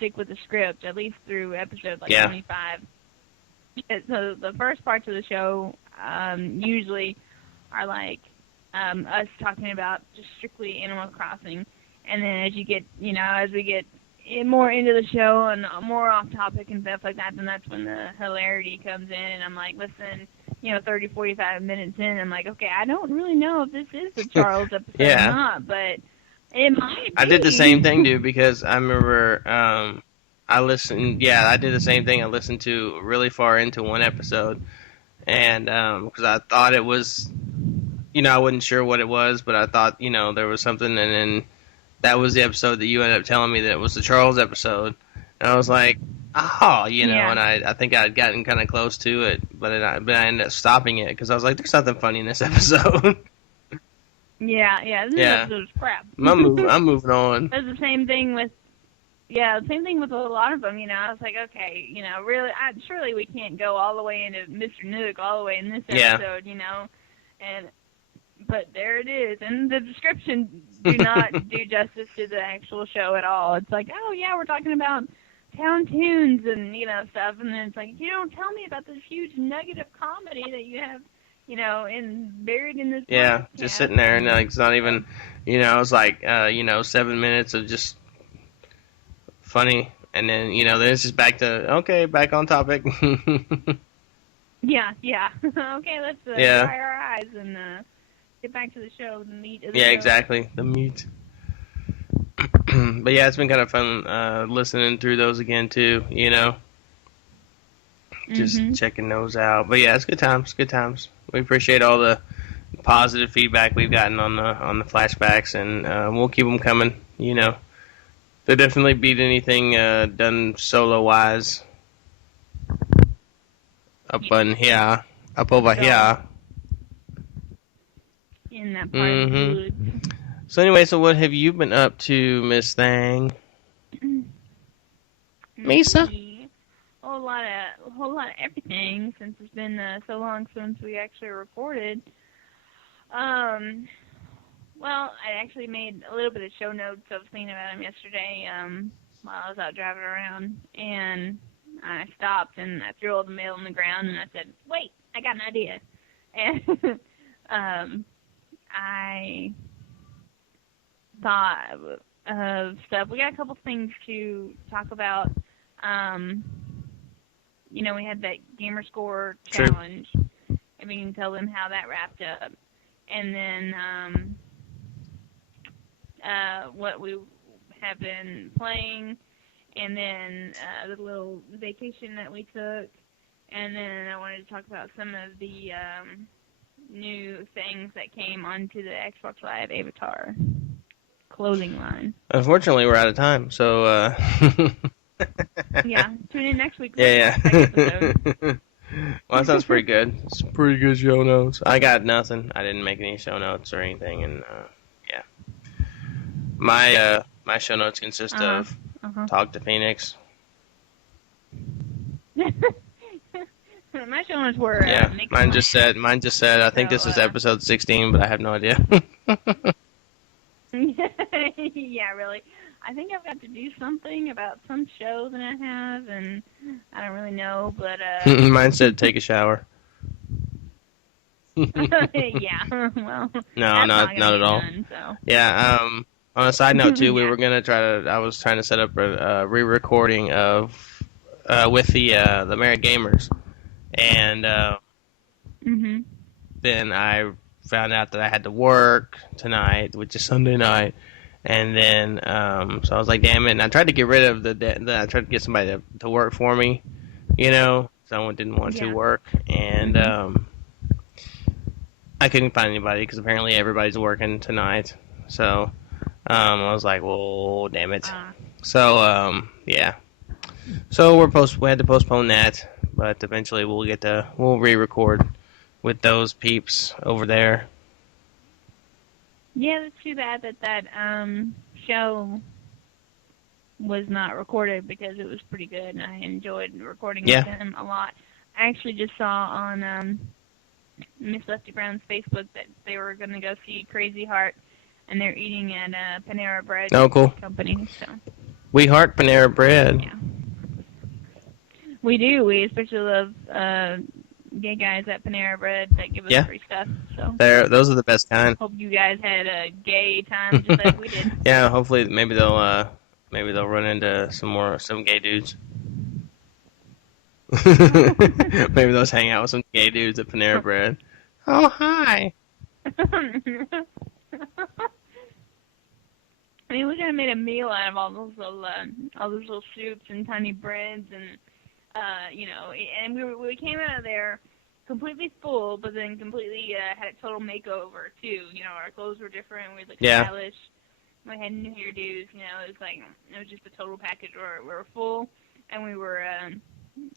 stick with the script, at least through episode 25. So the first parts of the show usually are like us talking about just strictly Animal Crossing, and then as we get more into the show and more off topic and stuff like that, then that's when the hilarity comes in, and I'm like, listen, 30, 45 minutes in, I'm like, okay, I don't really know if this is the Charles episode or not, but it might be. I did the same thing, dude, because I remember I did the same thing. I listened to really far into one episode, and because I thought it was, I wasn't sure what it was, but I thought, there was something, and then that was the episode that you ended up telling me that it was the Charles episode. And I was like, and I think I had gotten kind of close to it, but I ended up stopping it because I was like, there's nothing funny in this episode. This episode is crap. I'm moving on. It's the same thing with a lot of them, I was like, okay, really, surely we can't go all the way into Mr. Nook all the way in this episode, but there it is, and the description do not do justice to the actual show at all. It's like, oh yeah, we're talking about town tunes and stuff, and then it's like, you don't tell me about this huge nugget of comedy that you have, buried in this. Yeah, just sitting there, and it's not even, it's like 7 minutes of just funny, and then then it's just back on topic. Yeah. Okay, let's dry our eyes and get back to the show, the meat of the show. Yeah, exactly, the meat. But yeah, it's been kind of fun listening through those again too. Just checking those out. But yeah, it's good times. Good times. We appreciate all the positive feedback we've gotten on the flashbacks, and we'll keep them coming. They definitely beat anything done solo wise. Up over here. In that part of the woods. So anyway, what have you been up to, Miss Thang? Misa? A whole lot of everything, since it's been so long since we actually recorded. Well, I actually made a little bit of show notes. I was thinking about them yesterday while I was out driving around, and I stopped and I threw all the mail on the ground, and I said, "Wait, I got an idea." And I thought of stuff. We got a couple things to talk about. We had that gamer score challenge, and we can tell them how that wrapped up. And then what we have been playing, and then the little vacation that we took. And then I wanted to talk about some of the new things that came onto the Xbox Live Avatar clothing line. Unfortunately, we're out of time, so... Yeah, tune in next week. Yeah. Well, that sounds pretty good. It's pretty good show notes. I got nothing. I didn't make any show notes or anything, and yeah. My show notes consist of Talk to Phoenix. My show notes were mine just said I think this is episode 16, but I have no idea. Yeah, really. I think I've got to do something about some show that I have, and I don't really know, but... Mine said take a shower. Yeah, well... No, not at all. Done, so. Yeah, on a side note, too, we were going to I was trying to set up a re-recording of, with the Married Gamers, and then I found out that I had to work tonight, which is Sunday night. And then, so I was like, damn it. And I tried to get rid of I tried to get somebody to work for me, someone didn't want to work. And I couldn't find anybody because apparently everybody's working tonight. So I was like, well, damn it. So, yeah. So we had to postpone that. But eventually we'll re-record with those peeps over there. Yeah, it's too bad that show was not recorded because it was pretty good, and I enjoyed recording with them a lot. I actually just saw on Miss Lefty Brown's Facebook that they were going to go see Crazy Heart, and they're eating at Panera Bread Company. So We heart Panera Bread. Yeah. We do. We especially love gay guys at Panera Bread that give us free stuff. So those are the best kind. Hope you guys had a gay time just like we did. Yeah, hopefully maybe they'll run into some gay dudes. Maybe they'll hang out with some gay dudes at Panera Bread. Oh, hi. I mean, we could have made a meal out of all those little soups and tiny breads, and and we came out of there completely full, but then completely had a total makeover too. Our clothes were different. We looked stylish. We had new hairdos. It was just a total package. We were full, and we were.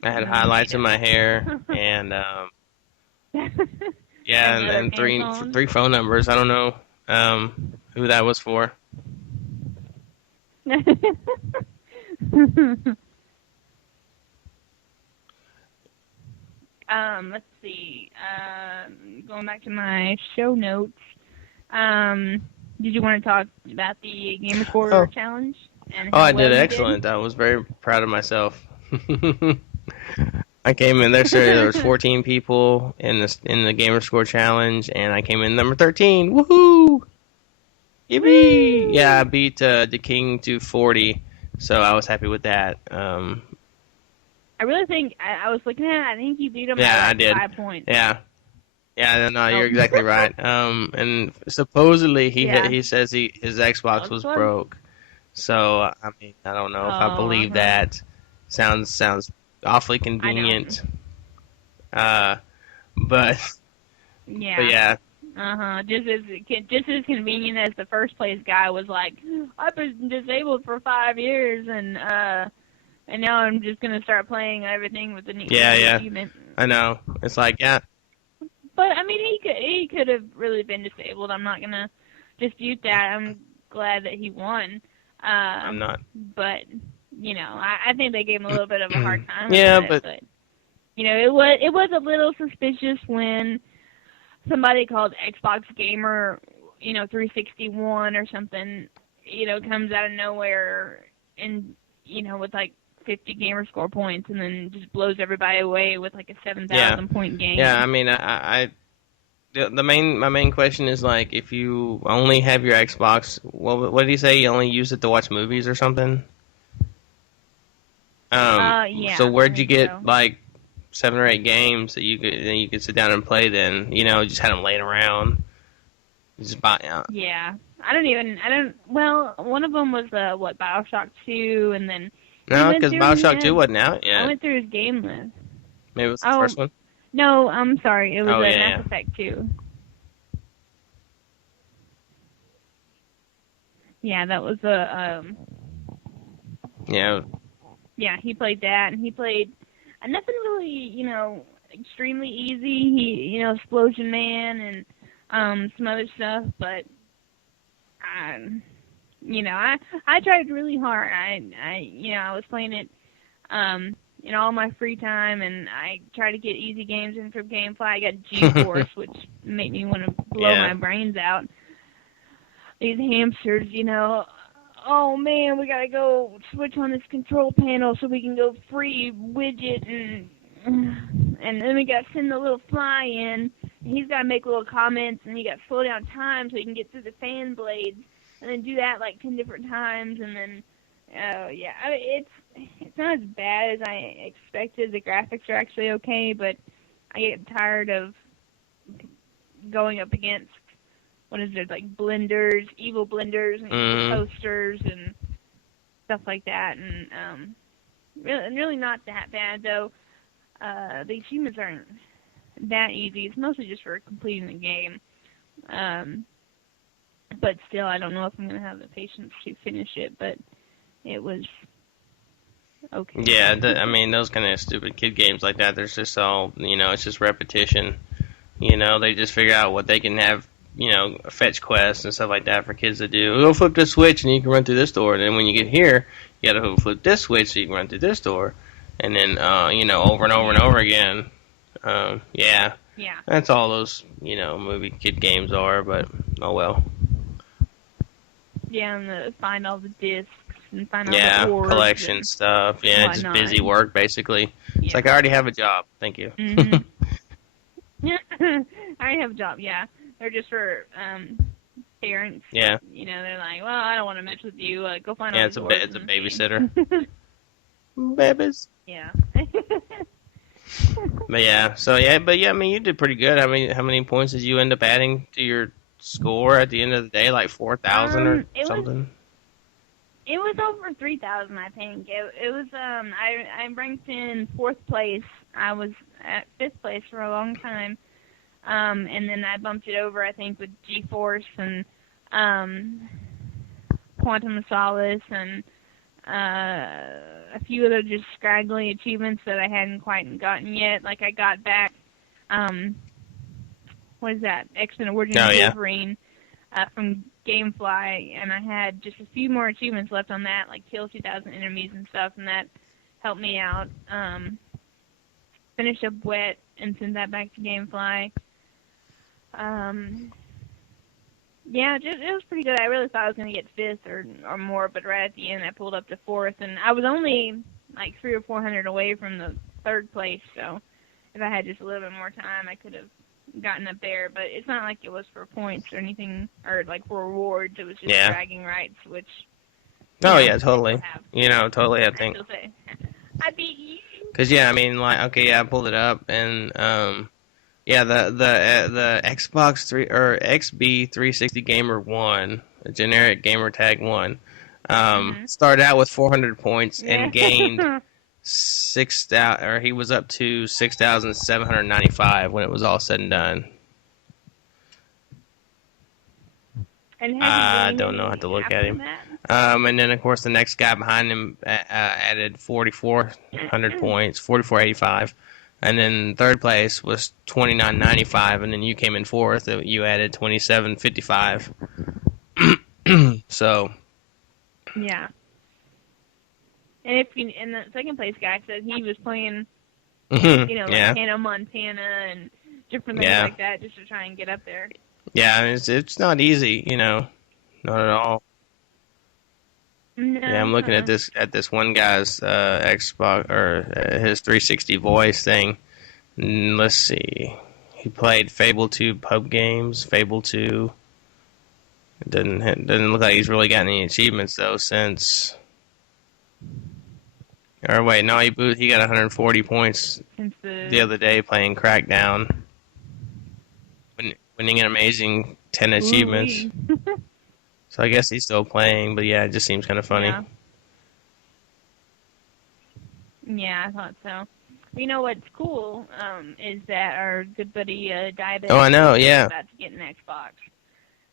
I had highlights in my hair, and and three phone numbers. I don't know who that was for. Let's see. Going back to my show notes. Did you want to talk about the Gamer Score challenge? I did excellent. I was very proud of myself. I came in there was 14 people in the Gamer Score challenge, and I came in number 13. Woohoo! Yippee! Yeah, I beat the King to 40, so I was happy with that. I really think I was looking at it. I think you beat him by 5 points. Yeah, no, you're exactly right. And supposedly he says his Xbox was broke. So I mean, I don't know if I believe that. Sounds awfully convenient. But yeah. Just as convenient as the first place guy was like, I've been disabled for 5 years, and now I'm just gonna start playing everything with the new achievement. I know. It's like But I mean, he could have really been disabled. I'm not gonna dispute that. I'm glad that he won. I'm not. But I think they gave him a little bit of a hard time. But it was a little suspicious when somebody called Xbox Gamer, 361 or something, comes out of nowhere and with like 50 gamer score points and then just blows everybody away with like a 7,000 point game. Yeah, I mean, my main question is like, if you only have your Xbox, what did he say? You only use it to watch movies or something? Yeah. So where'd you get like 7 or 8 games that you could sit down and play? Then just had them laying around. Just buy out. Yeah, Well, one of them was BioShock 2, and then no, because BioShock 2 wasn't out yet. I went through his game list. Maybe it was the first one. No, I'm sorry. It was Mass Effect 2. Yeah, that was Yeah, he played that, and he played nothing really, extremely easy. He, Explosion Man and some other stuff, but I tried really hard. I was playing it in all my free time, and I tried to get easy games in from GameFly. I got G-Force, which made me want to blow my brains out. These hamsters, oh man, we gotta go switch on this control panel so we can go free widget, and then we gotta send the little fly in. He's gotta make little comments, and he gotta slow down time so he can get through the fan blades, and then do that like 10 different times, and then it's not as bad as I expected. The graphics are actually okay, but I get tired of going up against like blenders, evil blenders, and posters and stuff like that, and really not that bad though. The achievements aren't that easy. It's mostly just for completing the game. But still, I don't know if I'm gonna have the patience to finish it. But it was okay. Yeah, I mean, those kind of stupid kid games like that. There's just all it's just repetition. They just figure out what they can have. Fetch quests and stuff like that for kids to do. Go flip this switch and you can run through this door. And then when you get here, you gotta go flip this switch so you can run through this door. And then, over and over and over again. Yeah. That's all those, movie kid games are, but oh well. Yeah, and find all the discs and find all the orbs collection and stuff. Yeah, whatnot. just busy work basically. Yeah. It's like I already have a job. Thank you. Mm-hmm. I already have a job. Yeah, they're just for parents. Yeah. You know, they're like, well, I don't want to mess with you. Go find all Yeah, these orbs. it's a babysitter. Babies. Yeah. But yeah, I mean, you did pretty good. How many points did you end up adding to your score at the end of the day? Like 4,000 or something? It was over 3,000, I think. It was I ranked in 4th place. I was at 5th place for a long time. And then I bumped it over, I think, with G-Force and Quantum of Solace and a few other just scraggly achievements that I hadn't quite gotten yet. Like I got back, what is that? X-Men Origins Wolverine from Gamefly, and I had just a few more achievements left on that, like kill 2,000 enemies and stuff, and that helped me out. Finished up Wet and sent that back to Gamefly. Yeah, it was pretty good. I really thought I was going to get 5th or more, but right at the end I pulled up to 4th, and I was only like 300 or 400 away from the 3rd place, so if I had just a little bit more time, I could have gotten up there. But it's not like it was for points or anything, or like for rewards. It was just bragging rights, which... Oh, yeah, totally. Totally, I think. I beat you. Because, I mean, like, okay, I pulled it up, and, the Xbox 3 or XB360 Gamer 1, a generic gamer tag 1, started out with 400 points and gained 6,000, or he was up to 6,795 when it was all said and done. And I don't know how to look at him. And then of course the next guy behind him added 4,400 points, 4,485. And then 3rd place was 29.95, and then you came in 4th. You added 27.55. So. Yeah. And the 2nd place guy said he was playing, like Hannah Montana and different things like that, just to try and get up there. Yeah, it's not easy, not at all. No, yeah, I'm looking at this one guy's Xbox or his 360 voice thing. Let's see. He played Fable 2 pub games. Fable 2. It doesn't look like he's really gotten any achievements though since. Or wait, no, he got 140 points the other day playing Crackdown, winning an amazing 10 achievements. So I guess he's still playing, but yeah, it just seems kind of funny. Yeah, I thought so. You know what's cool is that our good buddy Diabetic I know, is about to get an Xbox.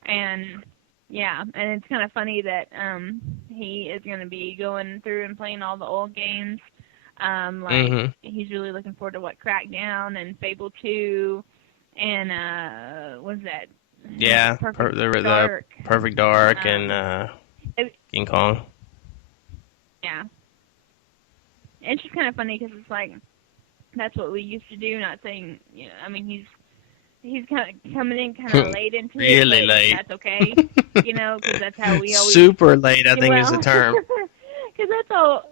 And it's kind of funny that he is going to be going through and playing all the old games. He's really looking forward to Crackdown and Fable 2 and what's that? Yeah, Dark. The Perfect Dark and King Kong. Yeah. It's just kind of funny because it's like, that's what we used to do, not saying, I mean, he's kind of coming in kind of late into really it, but late. That's okay, because that's how we always... Super late, I think is the term. Because that's all...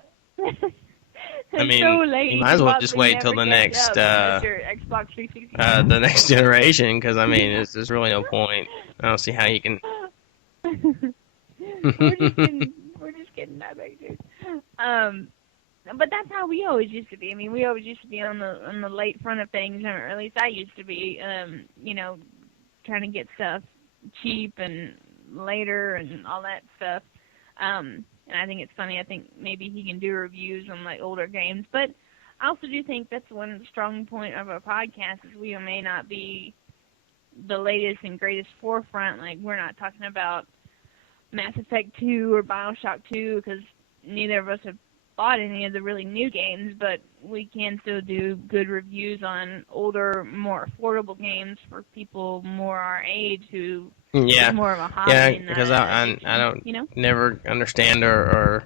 I mean, so late, you might as well just wait till the next Xbox 360. The next generation, because I mean, there's really no point. I don't see how you can. we're just kidding, that big dude. But that's how we always used to be. I mean, we always used to be on the late front of things, or at least I used to be. Trying to get stuff cheap and later and all that stuff. And I think it's funny. I think maybe he can do reviews on like older games. But I also do think that's one strong point of our podcast is we may not be the latest and greatest forefront. Like we're not talking about Mass Effect 2 or BioShock 2 because neither of us have bought any of the really new games, but we can still do good reviews on older, more affordable games for people more our age who is more of a hobby. Yeah, because I don't never understand or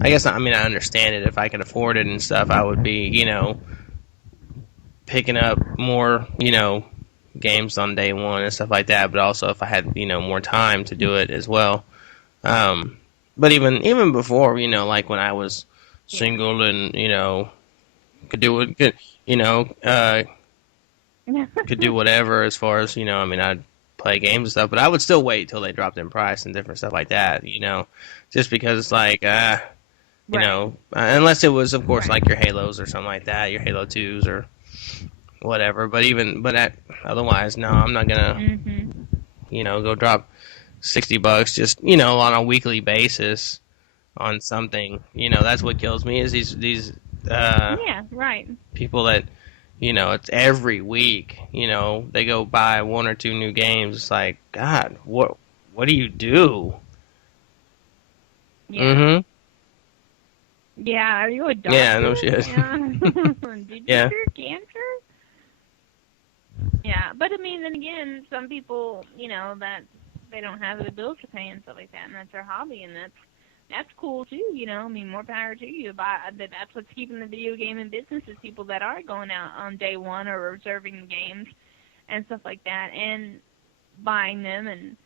I guess I mean I understand it if I could afford it and stuff. I would be picking up more games on day one and stuff like that. But also if I had more time to do it as well. But even before, like when I was Yeah. single and could do it, you know, uh, could do whatever as far as I mean, I'd play games and stuff, but I would still wait till they dropped in price and different stuff like that. Just because it's like, Right. unless it was, of course, Right. like your Halos or something like that, your Halo 2s or whatever. Otherwise, no, I'm not gonna, Mhm. go drop $60 just, on a weekly basis on something. That's what kills me is these Yeah. Right. people that, it's every week, they go buy one or two new games. It's like, God, what do you do? Yeah. Mm-hmm. Yeah. Are you a Yeah, doctor? no shit. Yeah. Did you Yeah. cure cancer? Yeah, but I mean, then again, some people, that they don't have the bills to pay and stuff like that, and that's their hobby, and that's cool too. I mean, more power to you. But that's what's keeping the video game in business is people that are going out on day one or reserving games and stuff like that, and buying them and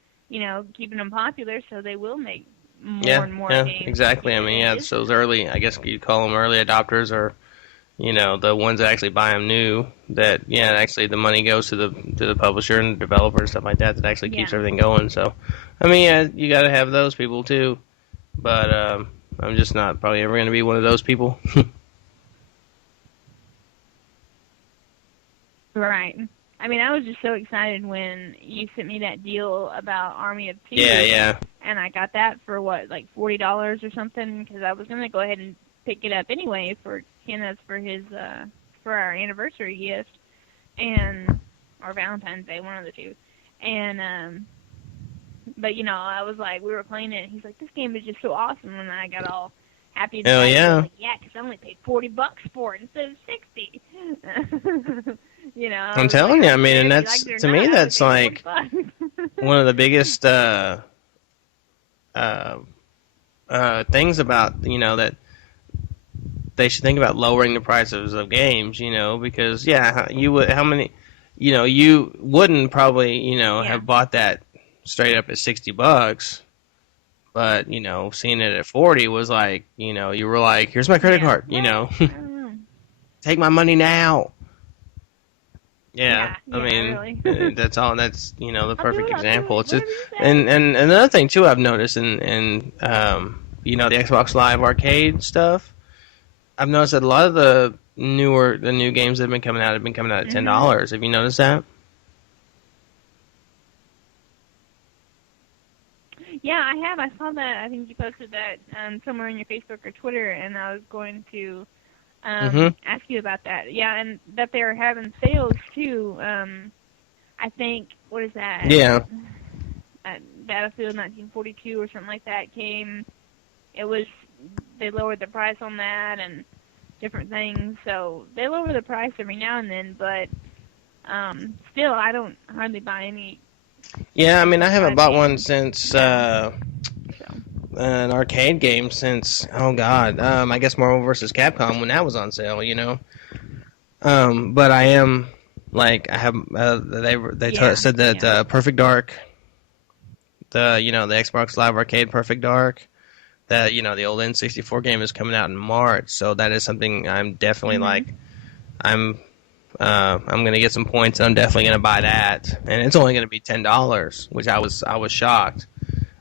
keeping them popular, so they will make more Yeah, and more yeah, games to exactly. keep I it mean, in yeah, it's those business. early, I guess you'd call them early adopters or, the ones that actually buy them new that, yeah, actually the money goes to the publisher and the developer and stuff like that that actually keeps Yeah. everything going. So, I mean, yeah, you got to have those people too. But I'm just not probably ever going to be one of those people. Right. I mean, I was just so excited when you sent me that deal about Army of Yeah, Two, yeah. and I got that for what, like $40 or something, because I was gonna go ahead and pick it up anyway for Kenneth for his for our anniversary gift, and or Valentine's Day, one of the two, and but I was like, we were playing it, and he's like, this game is just so awesome, and I got all happy and Hell excited. I was yeah. like, yeah, because I only paid $40 for it instead of 60. I I'm was like, telling I you, I don't mean, care and if you that's, liked it or to not. me, I only that's paid forty like bucks. one of the biggest uh, things about, that they should think about lowering the prices of games, because yeah, you would how many, you wouldn't probably, Yeah. have bought that straight up at $60, but seeing it at 40 was like, you were like, here's my credit Yeah. card, Well, I don't know. take my money now. Yeah, Yeah. I Yeah. mean, Really. that's all. That's the I'll do perfect it. I'll do example. it. It's just, Whatever you and say. and another thing too, I've noticed the Xbox Live Arcade stuff. I've noticed that a lot of the new games that have been coming out at Mhm. $10. Have you noticed that? Yeah, I have. I saw that. I think you posted that somewhere in your Facebook or Twitter, and I was going to Mm-hmm. ask you about that. Yeah, and that they're having sales too. I think what is that? Yeah. Battlefield 1942 or something like that came. It was they lowered the price on that and different things. So they lower the price every now and then, but still, I don't hardly buy any Yeah, I mean, I Xbox haven't Live bought one games. since So an arcade game since, oh god, I guess Marvel vs. Capcom when that was on sale. But I am like I have yeah, said that yeah. Perfect Dark, the Xbox Live Arcade Perfect Dark, that the old N64 game is coming out in March, so that is something I'm definitely Mhm. like I'm I'm gonna get some points and I'm definitely gonna buy that, and it's only gonna be $10, which I was shocked.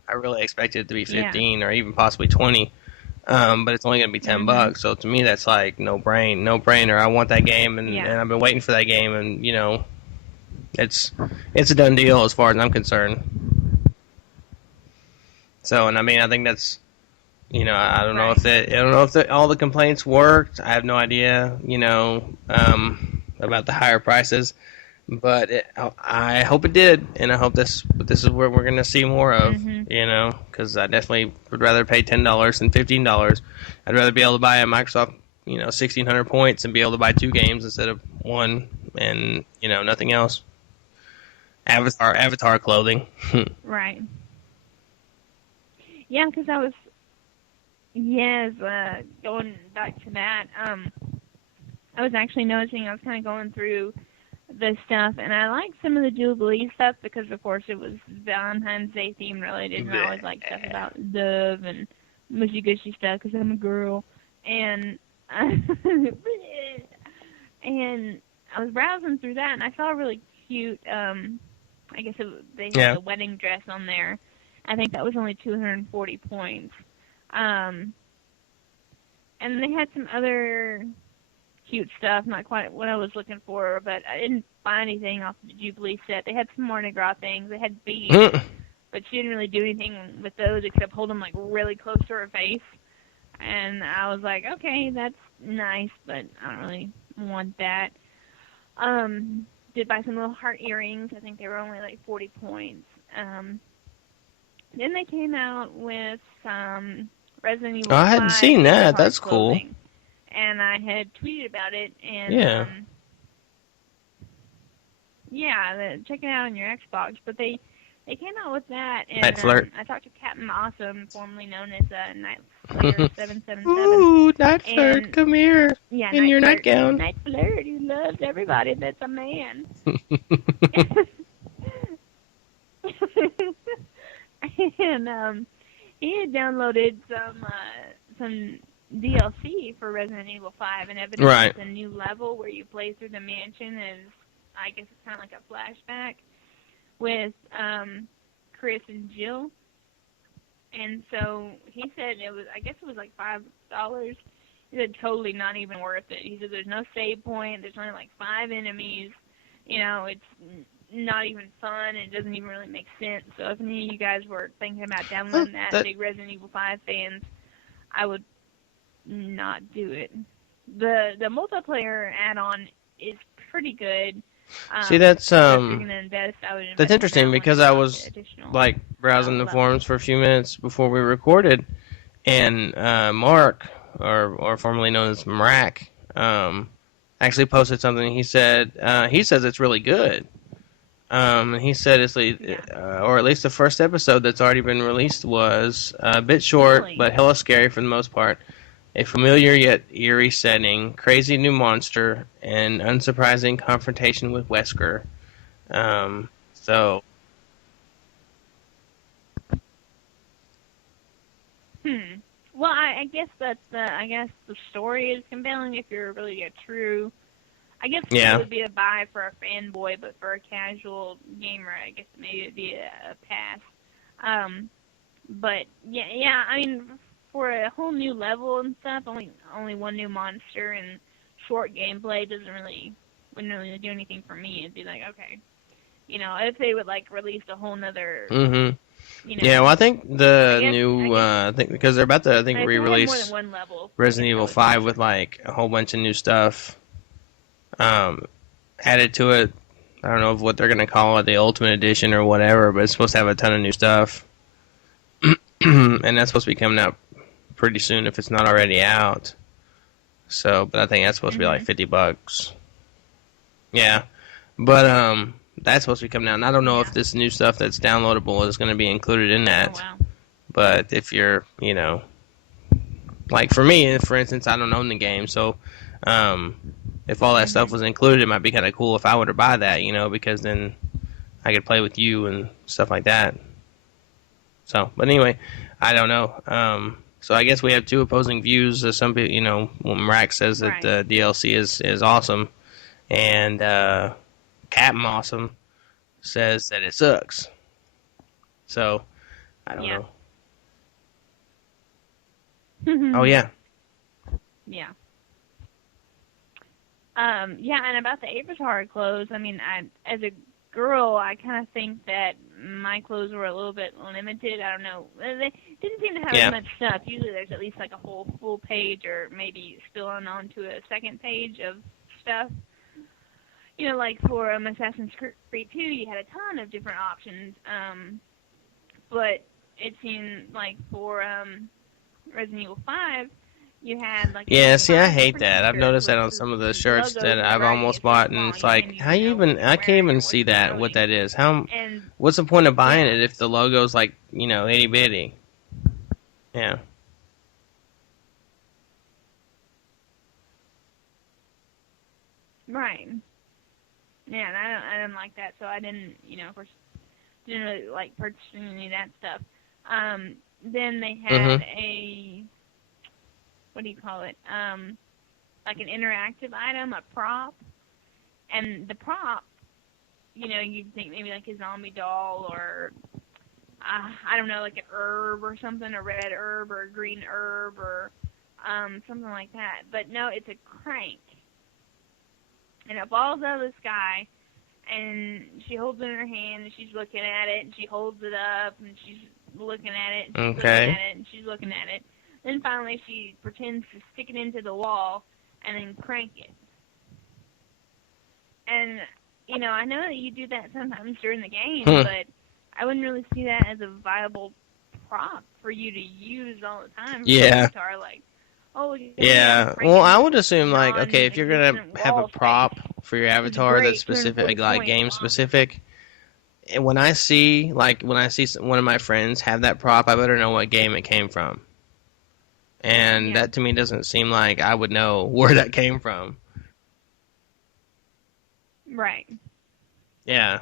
I really expected it to be Yeah. 15 or even possibly 20. But it's only going to be 10 Mhm. bucks. So to me, that's like no brainer. I want that game, and Yeah. I've been waiting for that game, and it's it's a done deal as far as I'm concerned. So, and I mean, I think that's I don't know if Right. all the complaints worked. I have no idea, about the higher prices, but I hope it did, and I hope this is what we're going to see more of. Mhm. Because I definitely would rather pay $10 than $15. I'd rather be able to buy a Microsoft, 1,600 points and be able to buy two games instead of one, and nothing else. Avatar clothing. Right. Yeah, because I was yes, going back to that. I was actually noticing I was kind of going through the stuff, and I like some of the Jubilee stuff because, of course, it was Valentine's Day theme related, and I always like stuff about love and mushy gushy stuff because I'm a girl, and and I was browsing through that, and I saw a really cute. I guess they had the wedding dress on there. I think that was only 240 points. And they had some other cute stuff, not quite what I was looking for, but I didn't find anything off the Jubilee set. They had some Mardi Gras things. They had beads, but she didn't really do anything with those except hold them like really close to her face. And I was like, okay, that's nice, but I don't really want that. Did buy some little heart earrings. I think they were only like 40 points. Then they came out with some Resident Evil 5. I hadn't seen that. That's cool. And I had tweeted about it. And check it out on your Xbox. But they came out with that. And Night Flirt. I talked to Captain Awesome, formerly known as Night Flirt 777. Ooh, Night Flirt, come here. Yeah, in your Flirt, nightgown. Night Flirt, he loves everybody that's a man. And he had downloaded some DLC for Resident Evil 5, and evidently it's a new level where you play through the mansion as, I guess it's kind of like a flashback with Chris and Jill. And so he said it was like $5. He said totally not even worth it. He said there's no save point. There's only like 5 enemies. You know, it's not even fun. It doesn't even really make sense. So if any of you guys were thinking about downloading that, big Resident Evil 5 fans, I would not do it. The multiplayer add-on is pretty good. See, that's that's interesting because I was like browsing the forums for a few minutes before we recorded, and Mark, or formerly known as Mrak, actually posted something. He said he says it's really good. He said it's or at least the first episode that's already been released was a bit short, but hella scary for the most part. A familiar yet eerie setting, crazy new monster, and unsurprising confrontation with Wesker. Well, I guess the story is compelling if you're really a true. I guess it would be a buy for a fanboy, but for a casual gamer, I guess maybe it'd be a pass. But yeah, I mean, for a whole new level and stuff, only one new monster and short gameplay wouldn't really do anything for me. It'd be like, okay, you know, if they would like release a whole nother. Mm-hmm. You know, yeah, well, I think I think because they're about to re-release more than one level, Resident Evil 5 with like a whole bunch of new stuff added to it. I don't know what they're gonna call it, the Ultimate Edition or whatever, but it's supposed to have a ton of new stuff, and that's supposed to be coming out pretty soon if it's not already out. So, but I think that's supposed to be like $50. Yeah, but that's supposed to be coming out. And I don't know if this new stuff that's downloadable is going to be included in that. Oh, wow. But if you're, you know, like for me, for instance, I don't own the game, so if all that stuff was included, it might be kind of cool if I were to buy that, you know, because then I could play with you and stuff like that. So, but anyway, I don't know. So I guess we have two opposing views. Some people, you know, Mrak says that the DLC is awesome, and Captain Awesome says that it sucks. So I don't know. Oh yeah. Yeah. And about the Avatar clothes, I mean, as a girl, I kind of think that my clothes were a little bit limited. I don't know. They didn't seem to have as much stuff. Usually there's at least like a whole full page or maybe spilling onto a second page of stuff. You know, like for Assassin's Creed 2, you had a ton of different options. But it seemed like for Resident Evil 5, you had like see, I hate that. I've noticed that on some of the shirts that I've almost bought, and it's like, I can't even see that what that is. What's the point of buying it if the logo's like, you know, itty bitty? Yeah. Right. Yeah, and I didn't like that, so I didn't, of course, didn't really like purchasing any of that stuff. Then they had a, what do you call it? Like an interactive item, a prop, and the prop, you'd think maybe like a zombie doll or I don't know, like an herb or something, a red herb or a green herb or something like that. But no, it's a crank. And it falls out of the sky, and she holds it in her hand, and she's looking at it, and she holds it up, and she's looking at it, and she's looking at it, and she's looking at it. Then finally she pretends to stick it into the wall and then crank it. And, I know that you do that sometimes during the game, but I wouldn't really see that as a viable prop for you to use all the time. Yeah. Guitar, like, yeah. Well, I would assume, like, okay, if you're going to have a prop for your avatar that's specific, like game specific, and when I see one of my friends have that prop, I better know what game it came from. And that to me doesn't seem like I would know where that came from. Right. Yeah.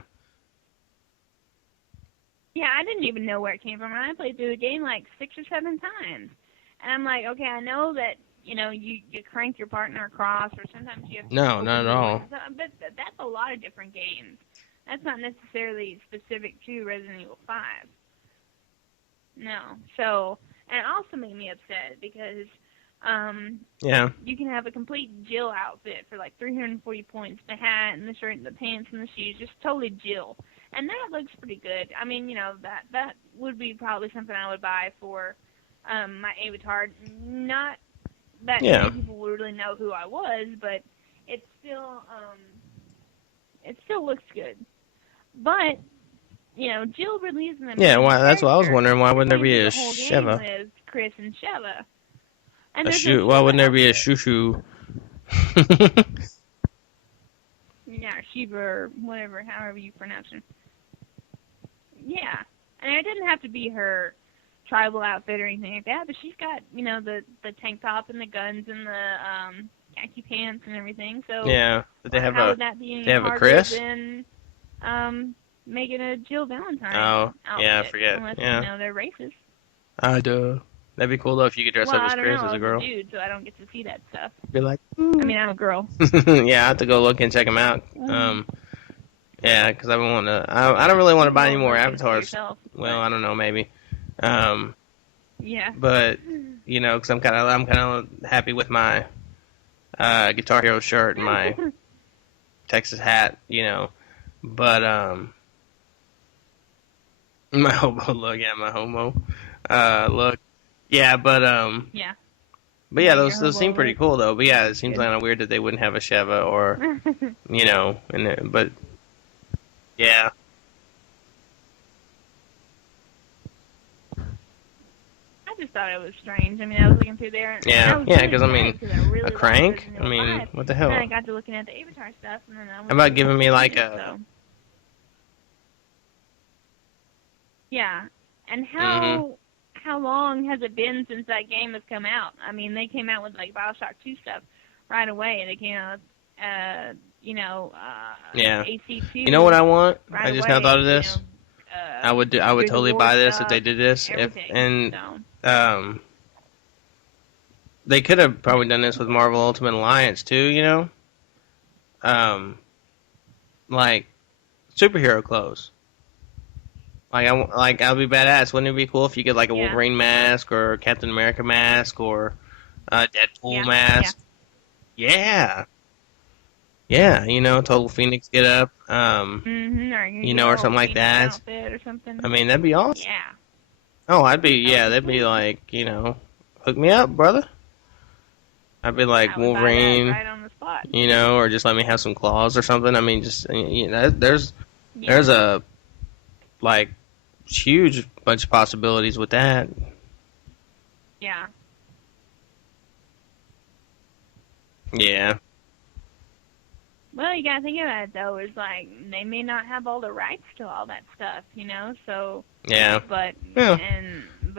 Yeah, I didn't even know where it came from. And I played through the game like 6 or 7 times. And I'm like, okay, I know that, you crank your partner across, or sometimes you have to... No, not at all. But that's a lot of different games. That's not necessarily specific to Resident Evil 5. No. So, and it also made me upset because... you can have a complete Jill outfit for like 340 points. The hat and the shirt and the pants and the shoes, just totally Jill. And that looks pretty good. I mean, that would be probably something I would buy for my avatar. Not that many people would really know who I was, but it still looks good. But Jill really isn't a yeah. Why? That's what I was wondering. Why wouldn't there be a the whole Sheva? Game with Chris and Sheva. And why wouldn't there be a Shushu? Yeah, Sheba or whatever, however you pronounce it. Yeah, and it didn't have to be her tribal outfit or anything like that, but she's got, the tank top and the guns and the khaki pants and everything. So yeah, but they have how would that be any harder Chris? than making a Jill Valentine outfit, I forget. Unless, they're racist. I do. That'd be cool though if you could dress up as Chris as a girl. I'm a dude, so I don't get to see that stuff. Be like, I mean, I'm a girl. yeah, I have to go look and check them out. Yeah, because I don't really want to buy any more avatars. Well, I don't know, maybe. Yeah. But because I'm kind of happy with my Guitar Hero shirt and my Texas hat, But my hobo look, my homo look. Yeah, but yeah. But yeah, those seem pretty cool though. But yeah, it seems kind of weird that they wouldn't have a Sheva or but yeah. I just thought it was strange. I mean, I was looking through there. And yeah, because really a crank. I mean, what the hell? And then I got to looking at the avatar stuff, and then I How about giving me like a? Yeah, and how long has it been since that game has come out? I mean, they came out with like BioShock 2 stuff right away. They came out, AC2. You know what I want? Right I just away, now thought of this. I would totally buy this if they did this. They could have probably done this with Marvel Ultimate Alliance too. Like superhero clothes. I'd be badass. Wouldn't it be cool if you get like a Wolverine mask or Captain America mask or a Deadpool mask? Yeah. Yeah, Total Phoenix get up, or something like that. Or something. I mean, that'd be awesome. Yeah. Oh, that'd be like, hook me up, brother. I'd be like Wolverine, right on the spot. Or just let me have some claws or something. I mean, just, there's a, like, huge bunch of possibilities with that. Yeah. Yeah. Well, you gotta think about it though. Is like they may not have all the rights to all that stuff, So yeah, but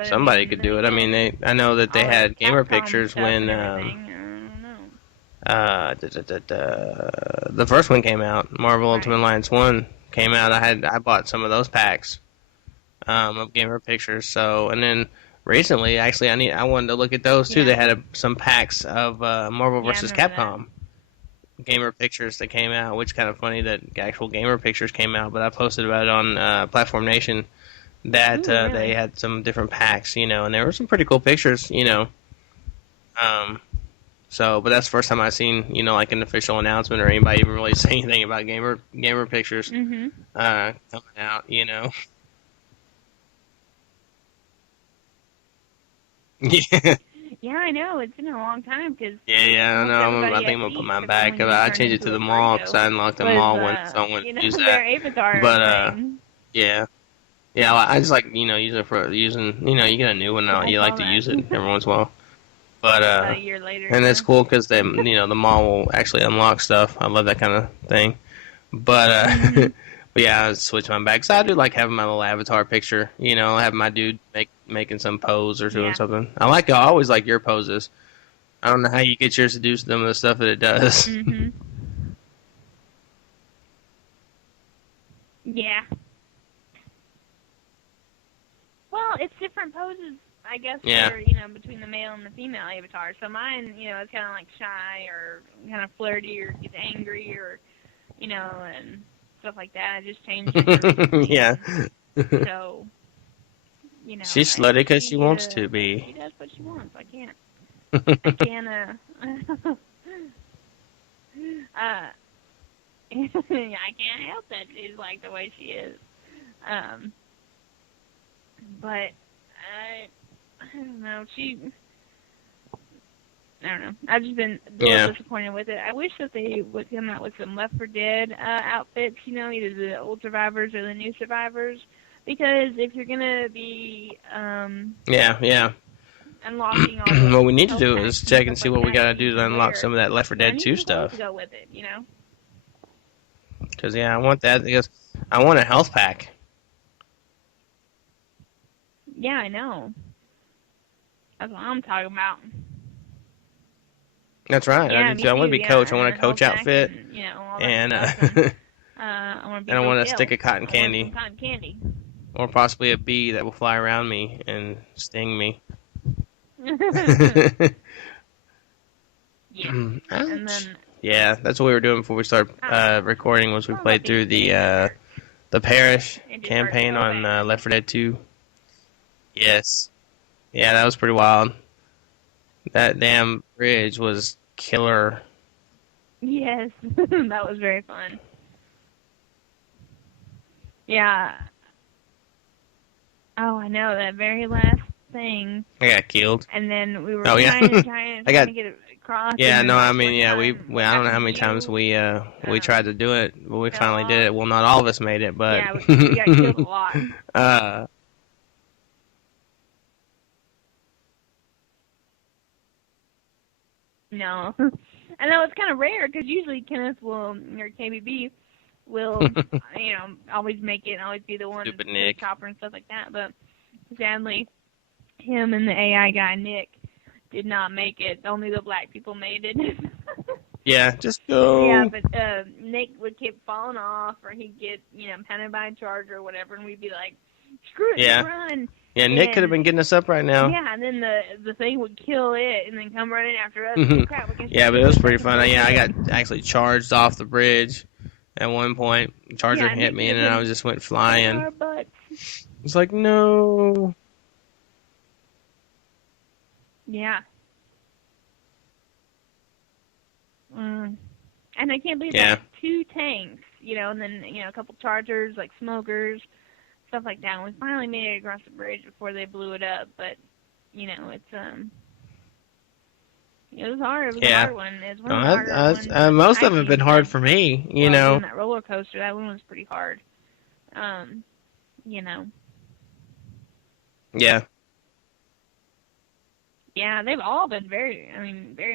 somebody could do it. I mean, I know that they had gamer pictures when I don't know. The first one came out. Marvel Ultimate Alliance 1 came out. I bought some of those packs of gamer pictures. So, and then recently, actually, I wanted to look at those too. They had some packs of Marvel vs. Capcom gamer pictures that came out, which is kind of funny that actual gamer pictures came out. But I posted about it on Platform Nation that really? they had some different packs, and there were some pretty cool pictures, So, but that's the first time I've seen, like an official announcement or anybody even really say anything about gamer pictures coming out, Yeah. Yeah, I know. It's been a long time because I know. I think I'm gonna put mine back. I changed it to the mall because I unlocked the mall one, so I went to use that. Their avatar But thing. yeah, I just like use it for using. You get a new one now. You like to use it every once in a while. But a year later, and it's cool because the mall will actually unlock stuff. I love that kind of thing. But but yeah, I switched mine back. So I do like having my little avatar picture. Have my dude making some pose or doing something. I always like your poses. I don't know how you get yours to do some of the stuff that it does. Yeah. Well, it's different poses, I guess, for, between the male and the female avatar. So mine, is kind of like shy or kind of flirty or gets angry or, and stuff like that. I just changed it. Yeah. So, she's slutty because she wants to be. She does what she wants. I can't. I can't. I can't help that she's like the way she is. But I don't know. I don't know. I've just been a little disappointed with it. I wish that they would come out with some Left 4 Dead outfits, either the old survivors or the new survivors. Because if you're gonna be unlocking all what we need to do is check and see what we gotta do to unlock some of that Left 4 Dead 2 stuff. To go with it, Because I want that because I want a health pack. Yeah, I know. That's what I'm talking about. That's right. Yeah, I do too. I want to be coach. I want a coach outfit. And I want a stick of cotton candy. Cotton candy. Or possibly a bee that will fly around me and sting me. And then, that's what we were doing before we started recording. Was we played through the Parish campaign on Left 4 Dead 2. Yes. Yeah, that was pretty wild. That damn bridge was killer. Yes, that was very fun. Yeah. Oh, I know, that very last thing. I got killed. And then we were trying to get it across. Yeah, no, I mean, I don't know how many times we tried to do it, but we finally did it. Well, not all of us made it, but... Yeah, we got killed a lot. No. And that was kind of rare, because usually Kenneth or KBB will, always make it and always be the one to the chopper and stuff like that. But sadly, him and the AI guy, Nick, did not make it. Only the black people made it. Yeah, just go. Yeah, but Nick would keep falling off, or he'd get, pounded by a charger or whatever, and we'd be like, screw it, run. Yeah, Nick could have been getting us up right now. Yeah, and then the thing would kill it, and then come running after us. Crap, yeah, but it was pretty fun. Yeah, I got actually charged off the bridge at one point. The charger hit me, and then I just went flying. It's like, no. Yeah. And I can't believe that 2 tanks, and then, a couple chargers, like smokers, stuff like that. And we finally made it across the bridge before they blew it up, but, it's, it was hard. It was a hard one. It was one of the harder ones. Most of them have been hard for me, That roller coaster, that one was pretty hard. Yeah. Yeah, they've all been very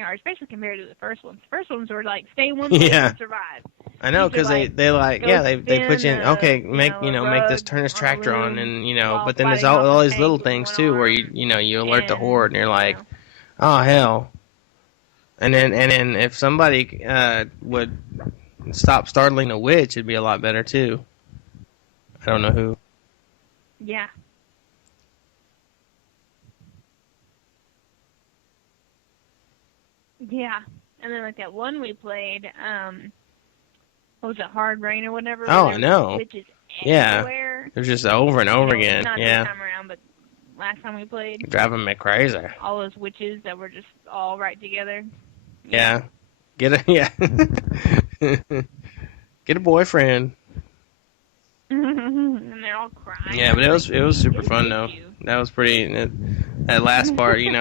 hard, especially compared to the first ones. The first ones were like, stay in one place and survive. I know, because they put you in, make this, turn this tractor on, and, but then there's all these little things, too, where you alert the horde, and you're like, oh, hell. And then if somebody would stop startling a witch, it'd be a lot better too. I don't know who. Yeah. Yeah. And then like that one we played, what was it, Hard Rain or whatever? Oh, I know. Witches everywhere. Yeah. It was just over and over again. Not yeah. this time around, but last time we played. Driving me crazy. All those witches that were just all right together. Yeah. Get a get a boyfriend. And they're all crying. Yeah, but it was super fun though. That was pretty. That last part, it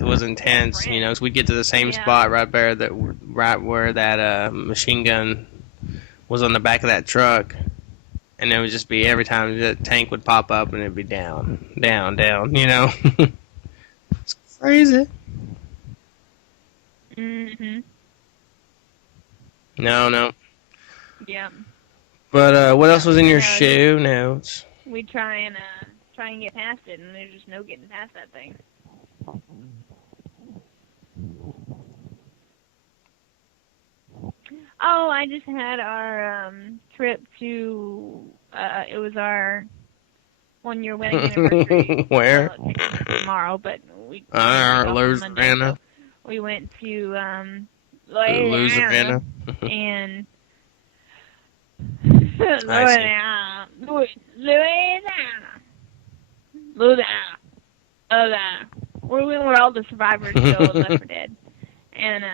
was intense. So we get to the same spot right where that machine gun was on the back of that truck, and it would just be every time the tank would pop up and it'd be down, down, down. It's crazy. Mhm. No. Yeah. But what else was in your show notes? We try and get past it, and there's just no getting past that thing. Oh, I just had our trip to. It was our 1-year wedding anniversary. Where? Tomorrow, but we. Louisiana. So we went to Louisiana. And. Louisiana. We went where all the survivors go of Left 4 Dead. And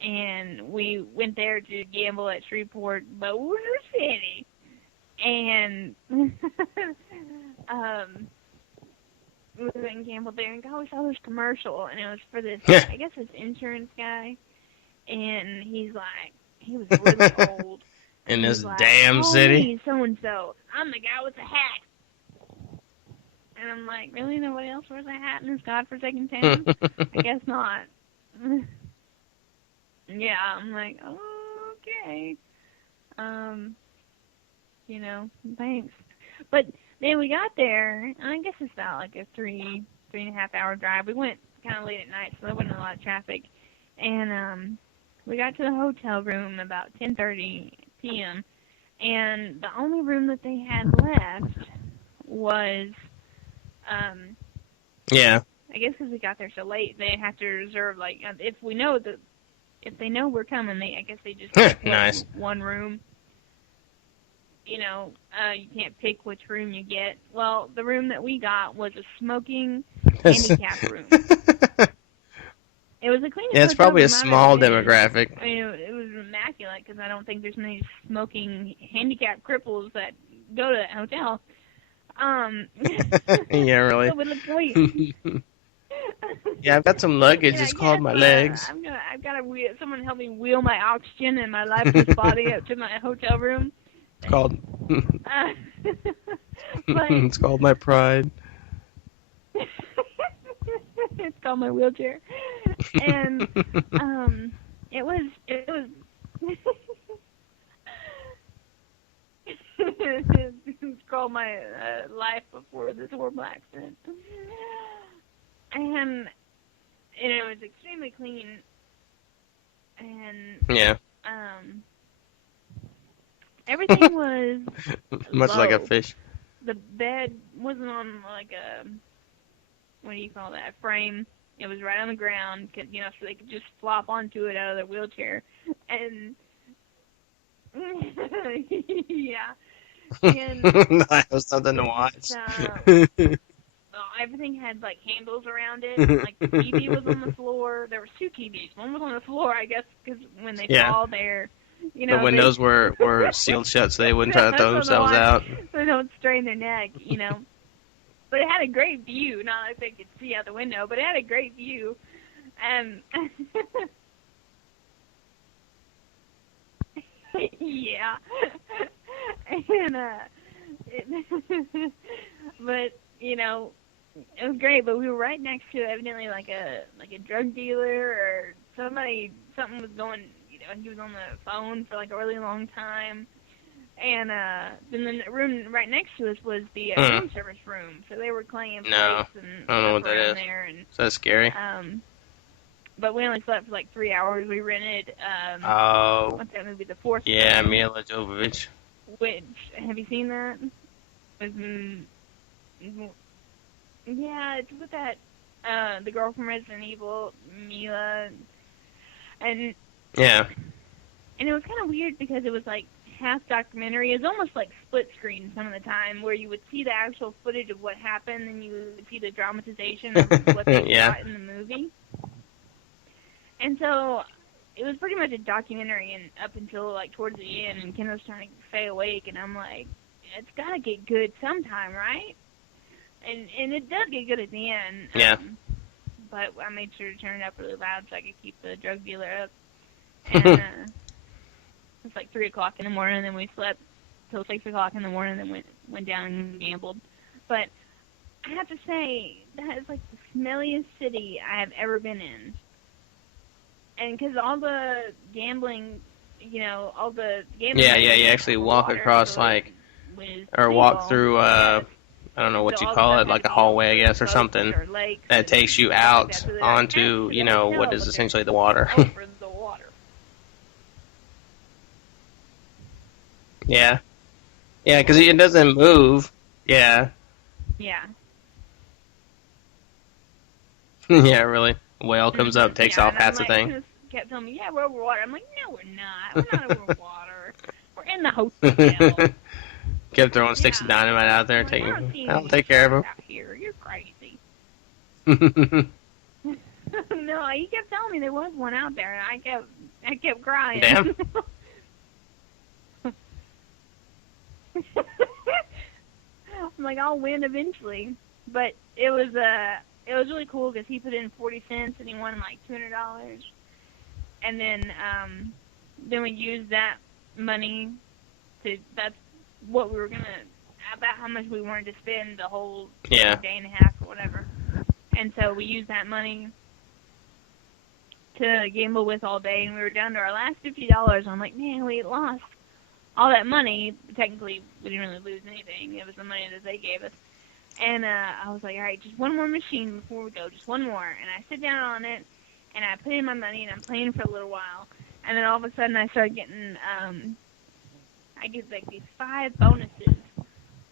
and we went there to gamble at Shreveport Boulder City. And we went and gambled there, and we saw this commercial, and it was for this, I guess, this insurance guy, and he was really old. In this damn city? So-and-so, I'm the guy with the hat. And I'm like, really? Nobody else wears a hat in this godforsaken town? I guess not. Yeah, I'm like, oh, okay. Thanks. But then we got there, and I guess it's about like a 3.5 hour drive. We went kind of late at night, so there wasn't a lot of traffic. And we got to the hotel room about 10:30 p.m., and the only room that they had left was, yeah. I guess because we got there so late, they have to reserve, like, if they know we're coming, I guess they just nice. One room. You can't pick which room you get. Well, the room that we got was a smoking handicap room. It was the cleanest. Yeah, it's probably a small demographic. I mean, it was immaculate because I don't think there's many smoking handicapped cripples that go to that hotel. Yeah, really. Yeah, I've got some luggage. It's called my legs. I've got someone help me wheel my oxygen and my lifeless body up to my hotel room. It's called. It's called my pride. It's called my wheelchair, and it was. It's called my life before this horrible accident, and it was extremely clean, and yeah. Everything was much low. like a fish. The bed wasn't on like a, what do you call that, frame. It was right on the ground, so they could just flop onto it out of their wheelchair. And yeah, and that was something to watch. Everything had like handles around it. Like the TV was on the floor. There were 2 TVs. One was on the floor, I guess, because when they fall there. The windows were sealed shut so they wouldn't try to throw themselves out. So they don't strain their neck, But it had a great view. Not like they could see out the window, but it had a great view. Yeah. And, but, it was great, but we were right next to evidently like a drug dealer or something was going, he was on the phone for like a really long time. And then the room right next to us was the room service room, so they were playing plates and I don't know what that is. there. And, is that scary? but we only slept for like 3 hours. We rented, what's that movie, The Fourth yeah, Kind, Mila Jovovich. which, have you seen that? With, yeah, it's with that, the girl from Resident Evil, Mila, and Yeah. it was kind of weird because it was like half documentary. It was almost like split screen some of the time, where you would see the actual footage of what happened, and you would see the dramatization of what they Yeah. shot in the movie. And so it was pretty much a documentary, and up until like towards the end, and Ken was trying to stay awake, and I'm like, it's gotta get good sometime, right? And it does get good at the end. Yeah. But I made sure to turn it up really loud so I could keep the drug dealer up. And it was like 3 o'clock in the morning, and then we slept till 6 o'clock in the morning, and then went down and gambled. But I have to say, that is like the smelliest city I have ever been in. And because all the gambling, all the gambling... Yeah, you actually walk across, so like, or legal. walk through, I don't know what you call it, like a hallway, I guess, or something, that takes you out onto, what is essentially the water. Over the water. Yeah. Yeah, because it doesn't move. Yeah. Yeah. Yeah, really. Whale comes up, takes off, and that's the I'm like, thing. kept telling me, yeah, we're over water. I'm like, no, we're not. We're not over water. We're in the hotel. Kept throwing sticks of dynamite out there, I'll take care of him. Out here. You're crazy. No, he kept telling me there was one out there, and I kept crying. Damn. I'm like, I'll win eventually. But it was really cool because he put in 40 cents and he won like $200. And then we used that money that's what we were about how much we wanted to spend the whole day and a half or whatever. And so we used that money to gamble with all day, and we were down to our last $50. I'm like, man, we lost all that money. Technically, we didn't really lose anything. It was the money that they gave us. And I was like, all right, just one more machine before we go, just one more. And I sit down on it, and I put in my money, and I'm playing for a little while. And then all of a sudden, I started getting, I get like these 5 bonuses.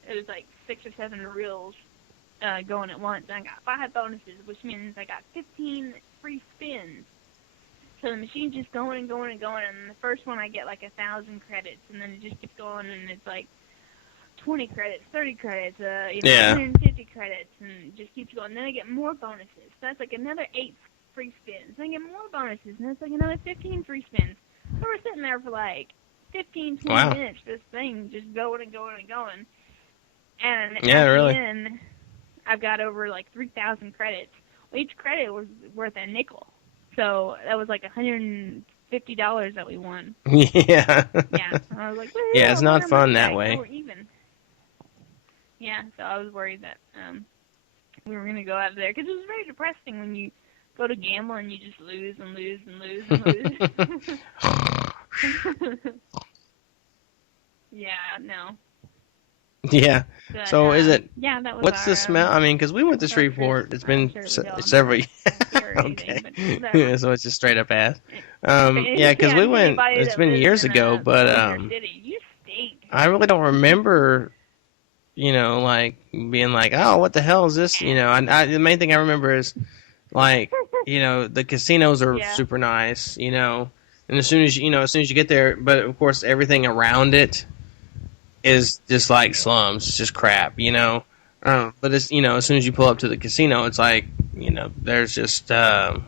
It was like 6 or 7 reels going at once. And I got 5 bonuses, which means I got 15 free spins. So the machine's just going and going and going. And the first one, I get like 1,000 credits, and then it just keeps going, and it's like 20 credits, 30 credits, 150 credits, and it just keeps going. And then I get more bonuses. So that's like another 8 free spins. Then I get more bonuses, and that's like another 15 free spins. So we're sitting there for like 15, 20 minutes, this thing just going and going and going. And at the end, I've got over like 3,000 credits. Well, each credit was worth a nickel. So that was like $150 that we won. Yeah. Yeah. I was like, yeah, it's not fun that way. We're even. Yeah, so I was worried that we were going to go out of there, because it was very depressing when you go to gamble and you just lose and lose and lose and lose. Yeah, no. Yeah. But, so is it? Yeah, that was what's the smell? I mean, because we went to Shreveport. It's been several. Okay. Yeah, so it's just straight up ass. Yeah, because we went. It's been years ago, but you stink. I really don't remember. Like being like, oh, what the hell is this? The main thing I remember is like, the casinos are super nice. And as soon as you get there, but of course everything around it is just like slums, it's just crap, but it's, as soon as you pull up to the casino, it's like, there's just tons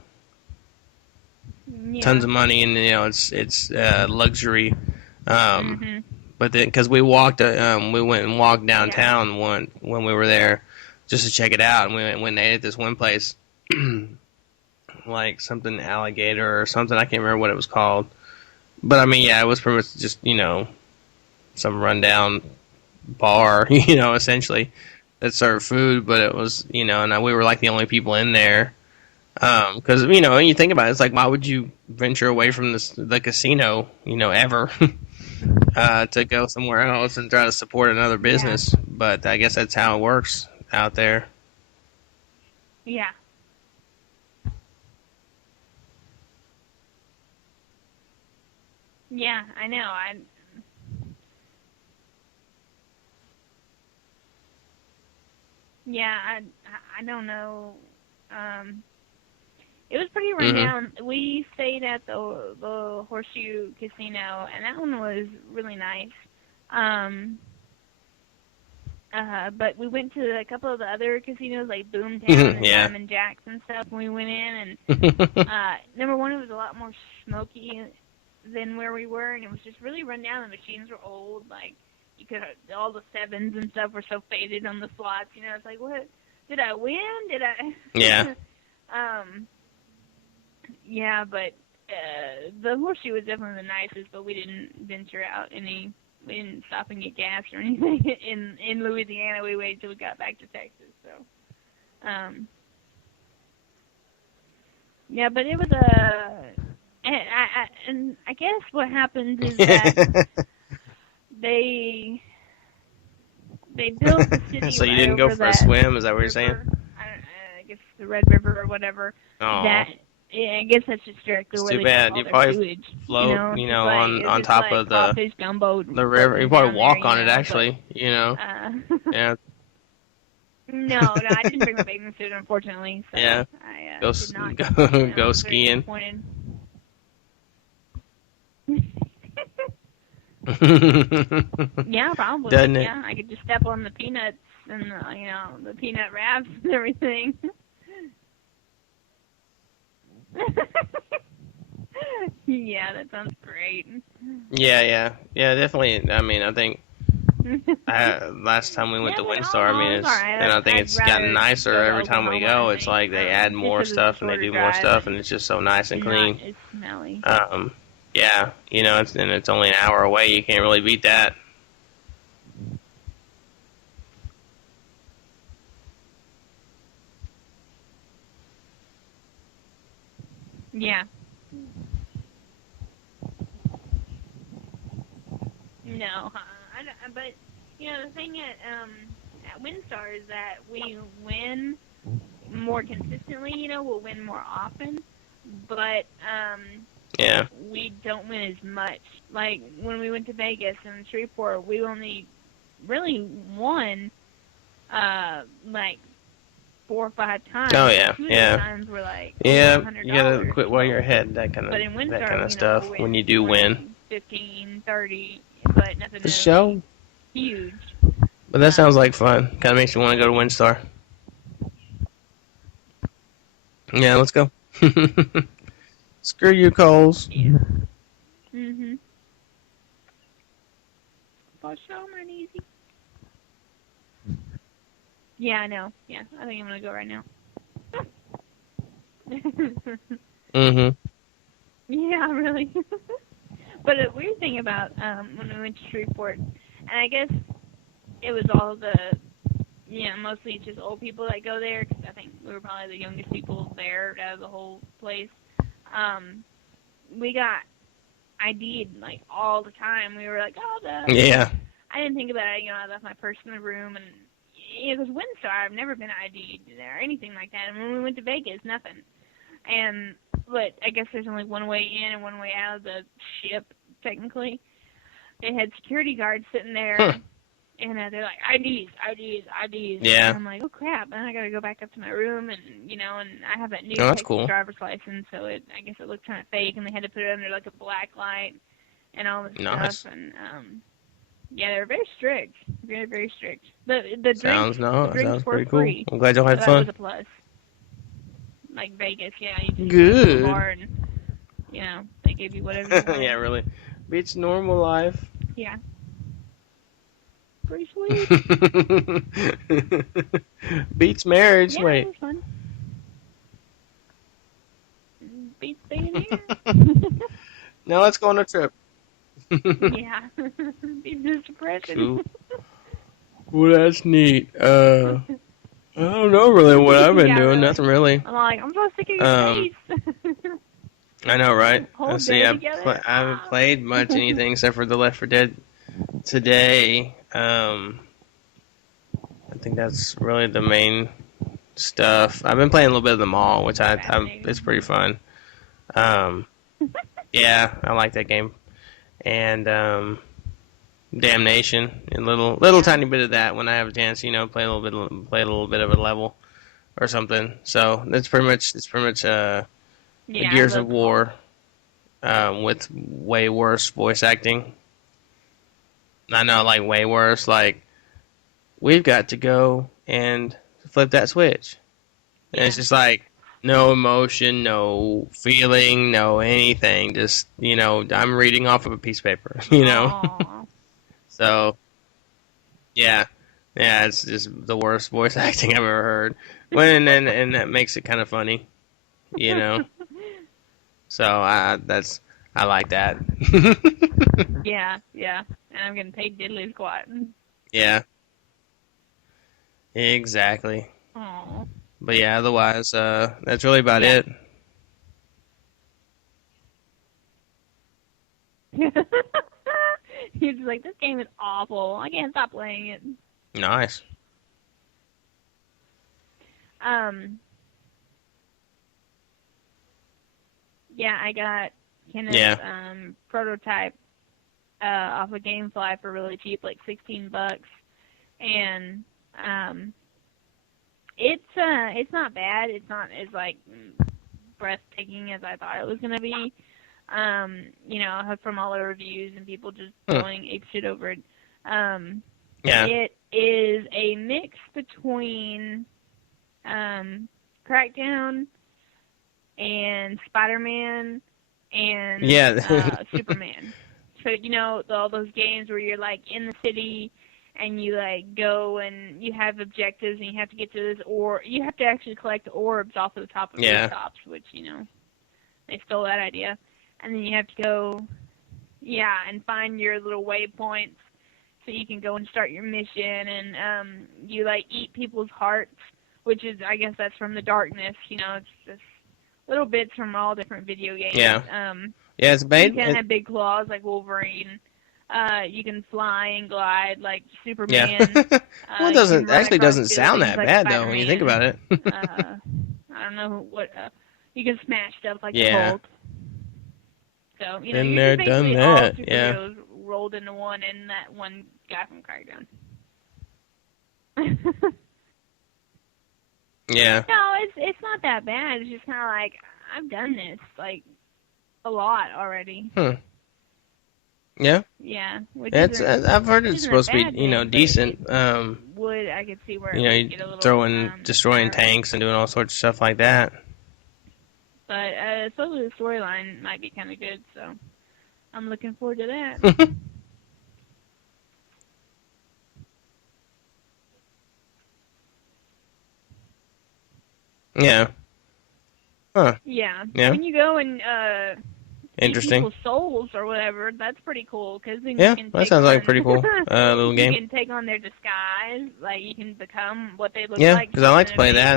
of money, and it's luxury. But then, because we went and walked downtown when we were there, just to check it out, and we went and ate at this one place, like something alligator or something. I can't remember what it was called, but I mean, yeah, it was pretty much just some rundown bar, essentially, that served food, but it was, and we were like the only people in there. Because, when you think about it, it's like, why would you venture away from the casino, ever, to go somewhere else and try to support another business? Yeah. But I guess that's how it works out there. Yeah. Yeah, I know. I don't know. It was pretty rundown. We stayed at the Horseshoe Casino, and that one was really nice. But we went to a couple of the other casinos like Boomtown and Diamond Jacks and stuff when we went in, and number one, it was a lot more smoky than where we were, and it was just really run down. The machines were old, like you could all the sevens and stuff were so faded on the slots. You know, it's like, what? Did I win? Did I? Yeah. Yeah, but the Horseshoe was definitely the nicest, but we didn't venture out any. We didn't stop and get gas or anything in Louisiana. We waited till we got back to Texas. So, yeah, but it was and I guess what happened is that they built the city. So you didn't go for a swim? Is that what you're saying? I guess the Red River or whatever. Oh. I guess that's just directly where too they bad. You probably sewage, float, on top of the river. You probably walk on it, actually. Yeah. No, I didn't bring my bathing suit, unfortunately. So yeah. I go did not, go skiing. Yeah, probably. Doesn't it? Yeah, I could just step on the peanuts and the peanut wraps and everything. Yeah, that sounds great. Yeah, definitely. I mean, I think last time we went to Windstar, and I think it's gotten nicer every time we go. It's like they add more stuff and they do more stuff, and it's just so nice and clean. It's smelly. Yeah, it's only an hour away. You can't really beat that. Yeah. No, but the thing at Windstar is that we win more consistently. We'll win more often, but yeah, we don't win as much. Like when we went to Vegas and Shreveport, we only really won like 4 or 5 times. Oh yeah, Two yeah. Times were like yeah. $100. You gotta quit while you're ahead. That kind But in Windstar, of stuff. When you do win, 15, 30, but nothing. The show. Huge. But that sounds like fun. Kind of makes you want to go to Windstar. Yeah, let's go. Screw you, Coles. Yeah. For sure, man, easy. Yeah, I know. Yeah, I think I'm gonna go right now. Yeah, really. But a weird thing about when we went to Shreveport, and I guess it was all the, mostly it's just old people that go there, because I think we were probably the youngest people there out of the whole place. We got ID'd, like, all the time. We were like, yeah. I didn't think about it, I left my purse in the room, and, because Windstar, I've never been ID'd there or anything like that. And when we went to Vegas, nothing. But I guess there's only one way in and one way out of the ship, technically. They had security guards sitting there, and they're like, IDs. Yeah. And I'm like, oh, crap. And I got to go back up to my room, and, and I have that new that's Texas cool. driver's license, so I guess it looked kind of fake, and they had to put it under, like, a black light and all this stuff. And, yeah, they were very strict. Very, very strict. The drinks were pretty free. Cool. I'm glad y'all had so fun. That was a plus. Like Vegas, yeah. You just Good. Go bar and, they gave you whatever you wanted. Yeah, really. Beats normal life. Yeah. Pretty sweet. Beats marriage. Yeah, Wait. It was fun. Beats being here. Now let's go on a trip. Yeah. Beats this depression. Cool. Well, that's neat. I don't know really what I've been doing. Really. Nothing really. I'm like, I'm so sick of your face. I know, right? Let's see, I haven't played much anything except for the Left 4 Dead today. I think that's really the main stuff. I've been playing a little bit of the Mall, which it's pretty fun. Yeah, I like that game. and Damnation, and little tiny bit of that when I have a chance. Play a little bit of a level or something. So it's pretty much Gears of War with way worse voice acting. I know, like way worse. Like, we've got to go and flip that switch. And it's just like no emotion, no feeling, no anything. Just I'm reading off of a piece of paper. So yeah, it's just the worst voice acting I've ever heard. And that makes it kind of funny. So I like that. Yeah, and I'm getting paid diddly squat. Yeah, exactly. Aww. But yeah, otherwise, that's really about it. You're just like, this game is awful. I can't stop playing it. Nice. Yeah, I got Kenneth's prototype off of GameFly for really cheap, like $16, and it's not bad. It's not as like breathtaking as I thought it was gonna be. I heard from all the reviews and people just going apeshit over it. It is a mix between Crackdown and Spider-Man and Superman. So all those games where you're like in the city and you like go and you have objectives and you have to get to this, or you have to actually collect orbs off of the top of rooftops, which they stole that idea. And then you have to go, and find your little waypoints so you can go and start your mission. And you like eat people's hearts, which is, I guess that's from the darkness. It's just little bits from all different video games. Yeah. It's made. You can have big claws like Wolverine. You can fly and glide like Superman. Yeah. Well, it doesn't sound that like bad Spider-Man. though when you think about it. I don't know what. You can smash stuff like the Hulk. So you Been can there, basically done that. all superheroes rolled into one, and that one guy from Crackdown. Yeah. No, it's not that bad. It's just kind of like, I've done this like a lot already. Yeah. Yeah. I've heard it's supposed to be decent. I could see where it get a little destroying tanks and doing all sorts of stuff like that. But supposedly the storyline might be kind of good, so I'm looking forward to that. Yeah. Huh. Yeah. Yeah. When you go and interesting people's souls or whatever, that's pretty cool. Cause then yeah, you can that sounds like a pretty cool little game. You can take on their disguise, like you can become what they look like. Yeah, because I like to play that.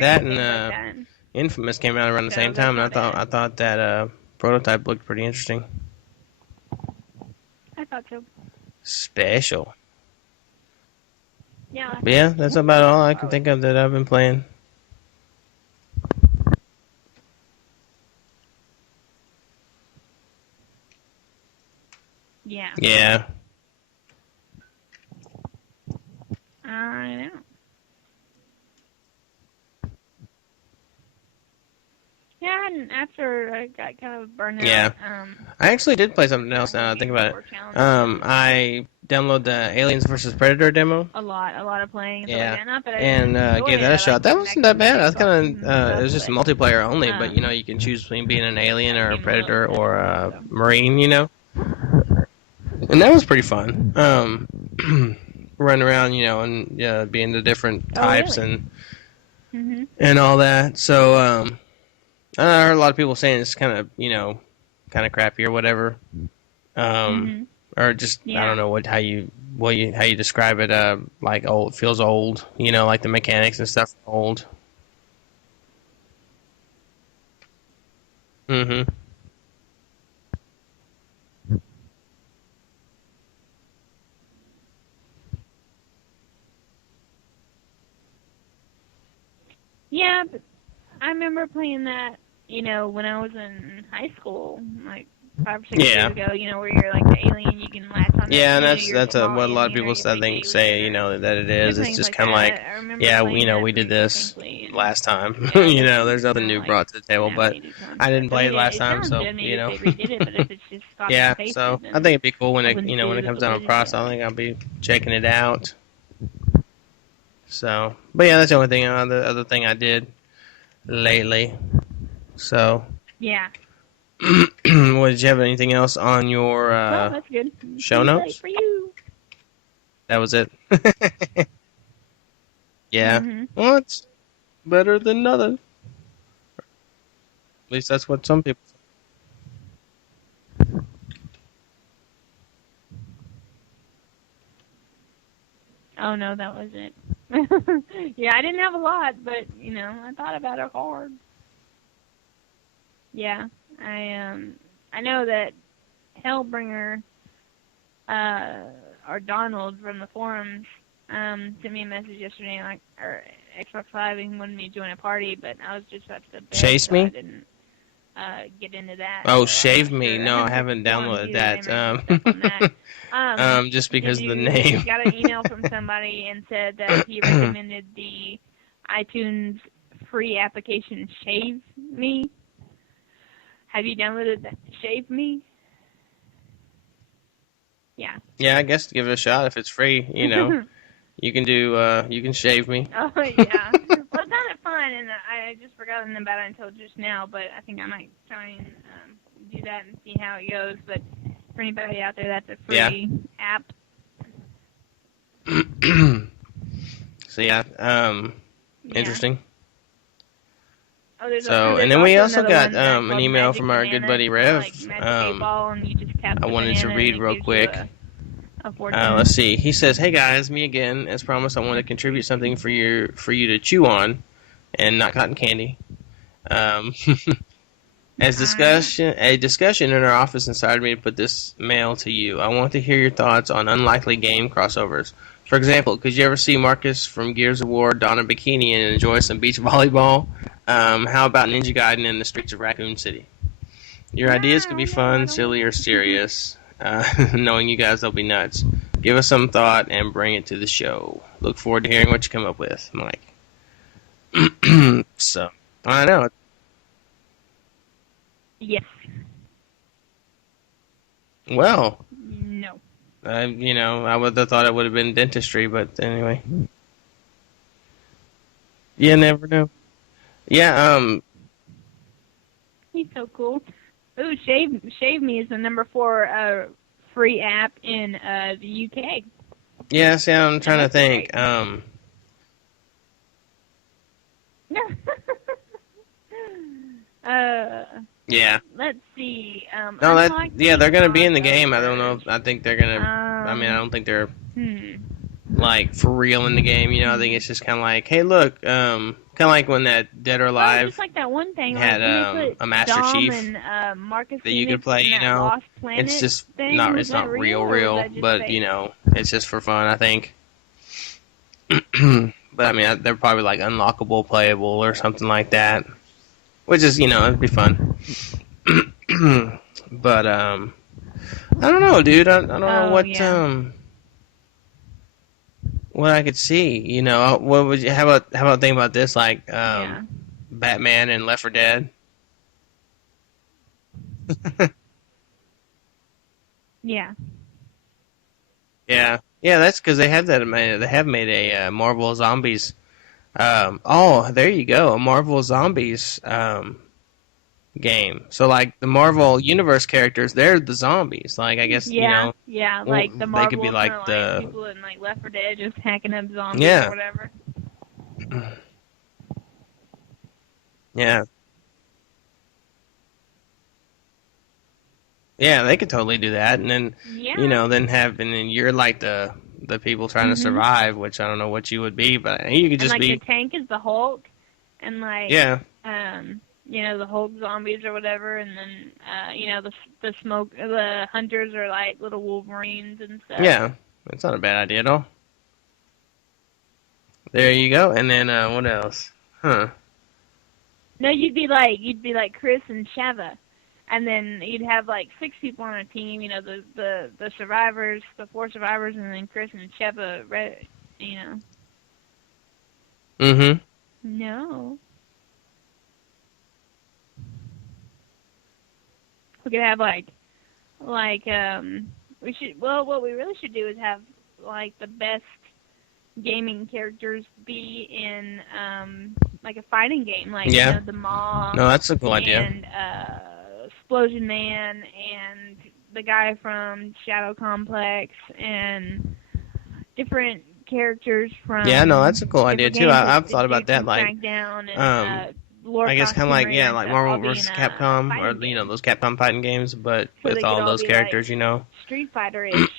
That and like Infamous came out around the same time, and I thought that prototype looked pretty interesting. I thought so. Special. Yeah. But yeah, that's about all I can think of that I've been playing. Yeah. Yeah. I know. Yeah, and after I got kind of burned out. I actually did play something else now that I think about it. I downloaded the Aliens vs. Predator demo. A lot of playing. And gave that a shot. That wasn't that bad. I was kind of, it was just multiplayer only, but you can choose between being an alien or a predator or a marine, And that was pretty fun. Running around, and being the different types and all that. So, I heard a lot of people saying it's kind of crappy or whatever. Or just I don't know how you describe it. Like old, feels old. Like the mechanics and stuff are old. Yeah, but I remember playing that, when I was in high school, like 5 or 6 years ago, where you're like the alien, you can latch on. Yeah, and you're that's small what a lot of alien, or people you I big think alien, say, or that it is. It's things just like kind of that. like, I remember yeah, playing that we did pretty this succinctly, and last time. yeah, There's nothing new like brought to the table, but finale I didn't concept. I play it mean, last it time, sounds so good maybe if they redid it, but if it's just copy and yeah. pasted, So I think then it'd be cool when I it wouldn't when do it the comes out on validity Cross. of I it. think I'll be checking it out. So, but yeah, that's the only thing. The other thing I did lately. So, Yeah. what, did you have anything else on your Well, that's good. show Too late notes? for you. That was it. Yeah. Mhm. Well, it's better than nothing. At least that's what some people Oh no, that was it. Yeah, I didn't have a lot, but I thought about it hard. Yeah, I know that Hellbringer, or Donald from the forums, sent me a message yesterday, like, or Xbox Live, and wanted me to join a party, but I was just about to bed, chase so I me. didn't get into that. Oh, So I'm shave not me. sure No, I what the haven't forum's downloaded that. username or stuff on that. Just Did because of the you name. got an email from somebody and said that he recommended the iTunes free application Shave Me? Have you downloaded that Shave Me? Yeah. Yeah, I guess give it a shot if it's free. You can do. You can shave me. Oh yeah. Well, it's kind of fun, and I just forgotten about it until just now. But I think I might try and do that and see how it goes. But for anybody out there, that's a free app. So yeah. Interesting. Oh, And then we also got an email Magic from our Banana. good buddy Rev. Like Magic 8-Ball, and you just tap I the wanted to banana read and it real gives quick. you a fortune. Let's see. He says, "Hey guys, me again. As promised, I want to contribute something for you to chew on, and not cotton candy. Um, a discussion in our office inspired me to put this mail to you. I want to hear your thoughts on unlikely game crossovers. For example, could you ever see Marcus from Gears of War don a bikini and enjoy some beach volleyball? How about Ninja Gaiden in the streets of Raccoon City? Your ideas could be fun, silly, or serious. Knowing you guys, they'll be nuts. Give us some thought and bring it to the show. Look forward to hearing what you come up with, Mike." So, I know. Yes. Well, No. I would have thought it would have been dentistry, but anyway. You never know. Yeah, He's so cool. Ooh, Shave Me is the number 4 free app in the UK. yeah, see, I'm trying to think. Yeah. Let's see. No, they're gonna be in the game. I don't know. I think they're gonna. I don't think they're like for real in the game. I think it's just kind of like, hey, look, kind of like when that Dead or Alive just like that one thing had a Master Dom Chief and, Marcus that you could play. Lost Planet It's just thing. it's not real, but it's just for fun. I think. But they're probably like unlockable, playable, or something like that. Which is, it'd be fun. But I don't know, dude. I don't know what I could see. What would you? How about think about this? Like Batman and Left 4 Dead. Yeah. Yeah. That's because they have that. They have made a Marvel Zombies. There you go, a Marvel Zombies game. So like the Marvel Universe characters, they're the zombies. Like I guess Yeah, like the Marvel, they could be like the people in like Left 4 Dead just hacking up zombies or whatever. Yeah. Yeah, they could totally do that, and then then you're like the people trying to survive, which I don't know what you would be, but you could just be. The tank is the Hulk, and the Hulk zombies or whatever, and then the smoke, the hunters are like little Wolverines and stuff. Yeah, it's not a bad idea at all. There you go, and then what else? Huh? No, you'd be like Chris and Shava. And then you'd have like 6 people on a team. You know, the survivors, the 4 survivors, and then Chris and Sheppa. You know. Mm-hmm. No. We could have like we should. Well, what we really should do is have like the best gaming characters be in like a fighting game, like you know, the Maw. No, that's a cool idea. And Explosion Man and the guy from Shadow Complex and different characters from. Yeah, no, that's a cool idea too. I've thought about that, like I guess kind of like like Marvel vs. Capcom, or you know, those Capcom fighting games, but with all those characters, like you know. Street Fighter-ish.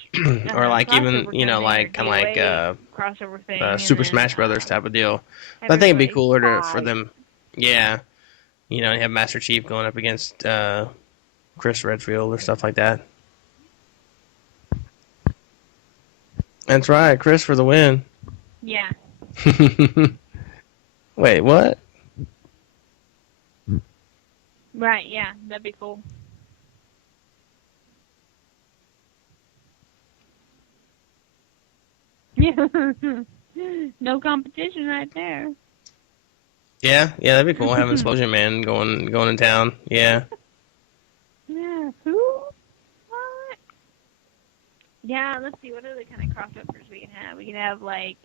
Or like even, you know, like kind of like crossover thing, Super Smash Brothers type of deal. But I think it'd be cooler for them. Yeah, you know, you have Master Chief going up against Chris Redfield or stuff like that. That's right, Chris for the win. Yeah. Wait, what? Right, yeah, that'd be cool. Yeah. No competition right there. Yeah, that'd be cool. Having Explosion Man going in town. Yeah. Yeah. Who? What? Yeah. Let's see. What other kind of crossovers we can have? We can have like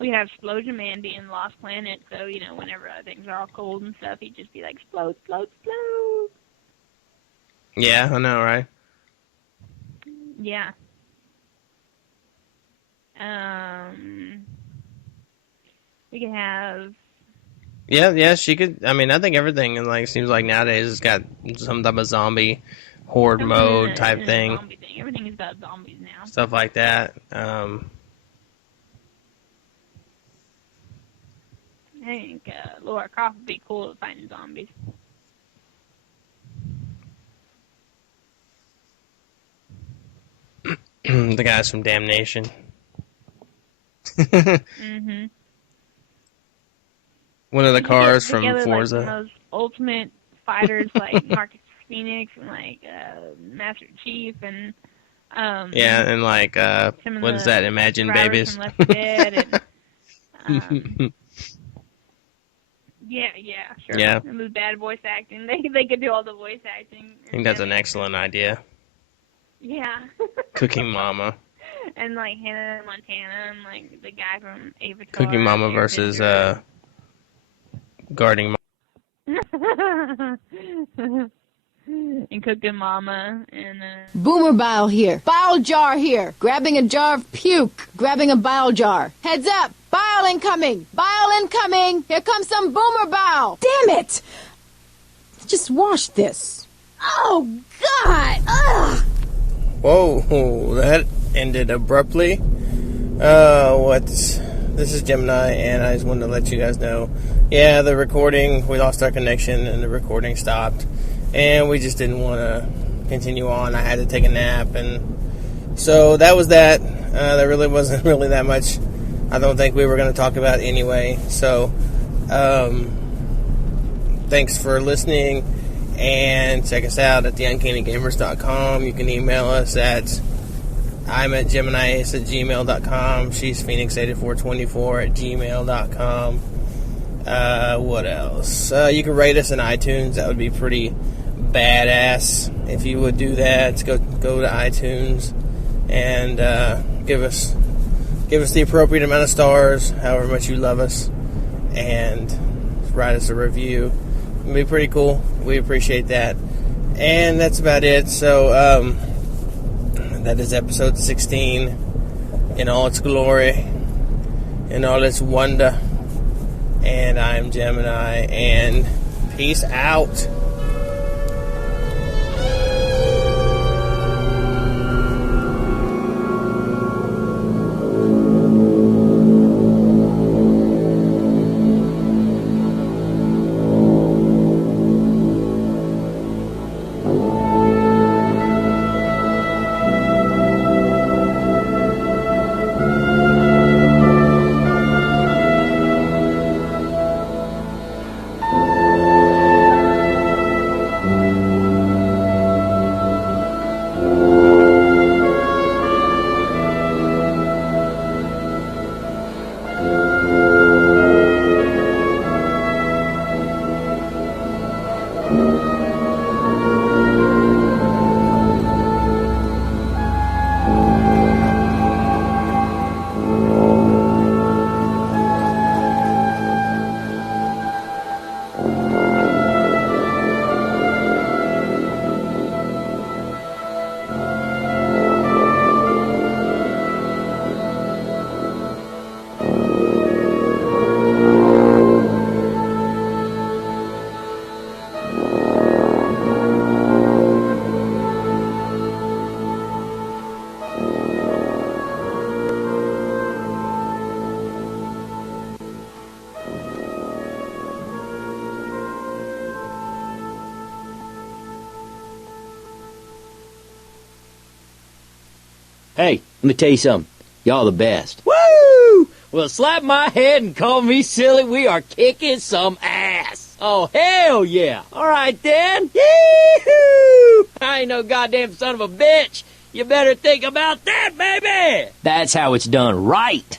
we could have Explosion Man be in Lost Planet. So you know, whenever things are all cold and stuff, he'd just be like, explode, explode, explode. Yeah, I know, right? Yeah. We could have. Yeah, she could. I mean, I think everything like seems like nowadays has got some type of zombie horde mode type thing. Zombie thing. Everything is about zombies now. Stuff like that. I think Laura Croft would be cool at fighting zombies. The guys from Damnation. Mhm. One of the cars from Forza. Like those ultimate fighters like Marcus Phoenix and like Master Chief and and like what is that? Imagine Babies. From Left 4 Dead and, yeah, sure. Yeah. And with bad voice acting, they could do all the voice acting. I think that's an excellent idea. Yeah. Cooking Mama. And like Hannah Montana and like the guy from Avatar. Cooking Mama versus Guarding Mama. And Cooking Mama and Boomer bile here. Bile jar here. Grabbing a jar of puke. Grabbing a bile jar. Heads up. Bile incoming. Bile incoming. Here comes some boomer bile. Damn it. Just wash this. Oh, God. Ugh. Whoa, that ended abruptly. This is Gemini, and I just wanted to let you guys know. Yeah, the recording, we lost our connection, and the recording stopped. And we just didn't want to continue on. I had to take a nap, and so that was that. There really wasn't really that much I don't think we were going to talk about anyway. So, thanks for listening, and check us out at theuncannygamers.com. You can email us at I'm at geminiace@gmail.com. She's Phoenix8424 at gmail.com. What else? You can rate us in iTunes. That would be pretty badass if you would do that. Go to iTunes and give us the appropriate amount of stars, however much you love us, and write us a review. It'd be pretty cool. We appreciate that. And that's about it. So that is episode 16 in all its glory, in all its wonder. And I'm Gemini, and peace out. Hey, let me tell you something. Y'all the best. Woo! Well, slap my head and call me silly. We are kicking some ass. Oh, hell yeah. All right, then. Yee-hoo! I ain't no goddamn son of a bitch. You better think about that, baby. That's how it's done right.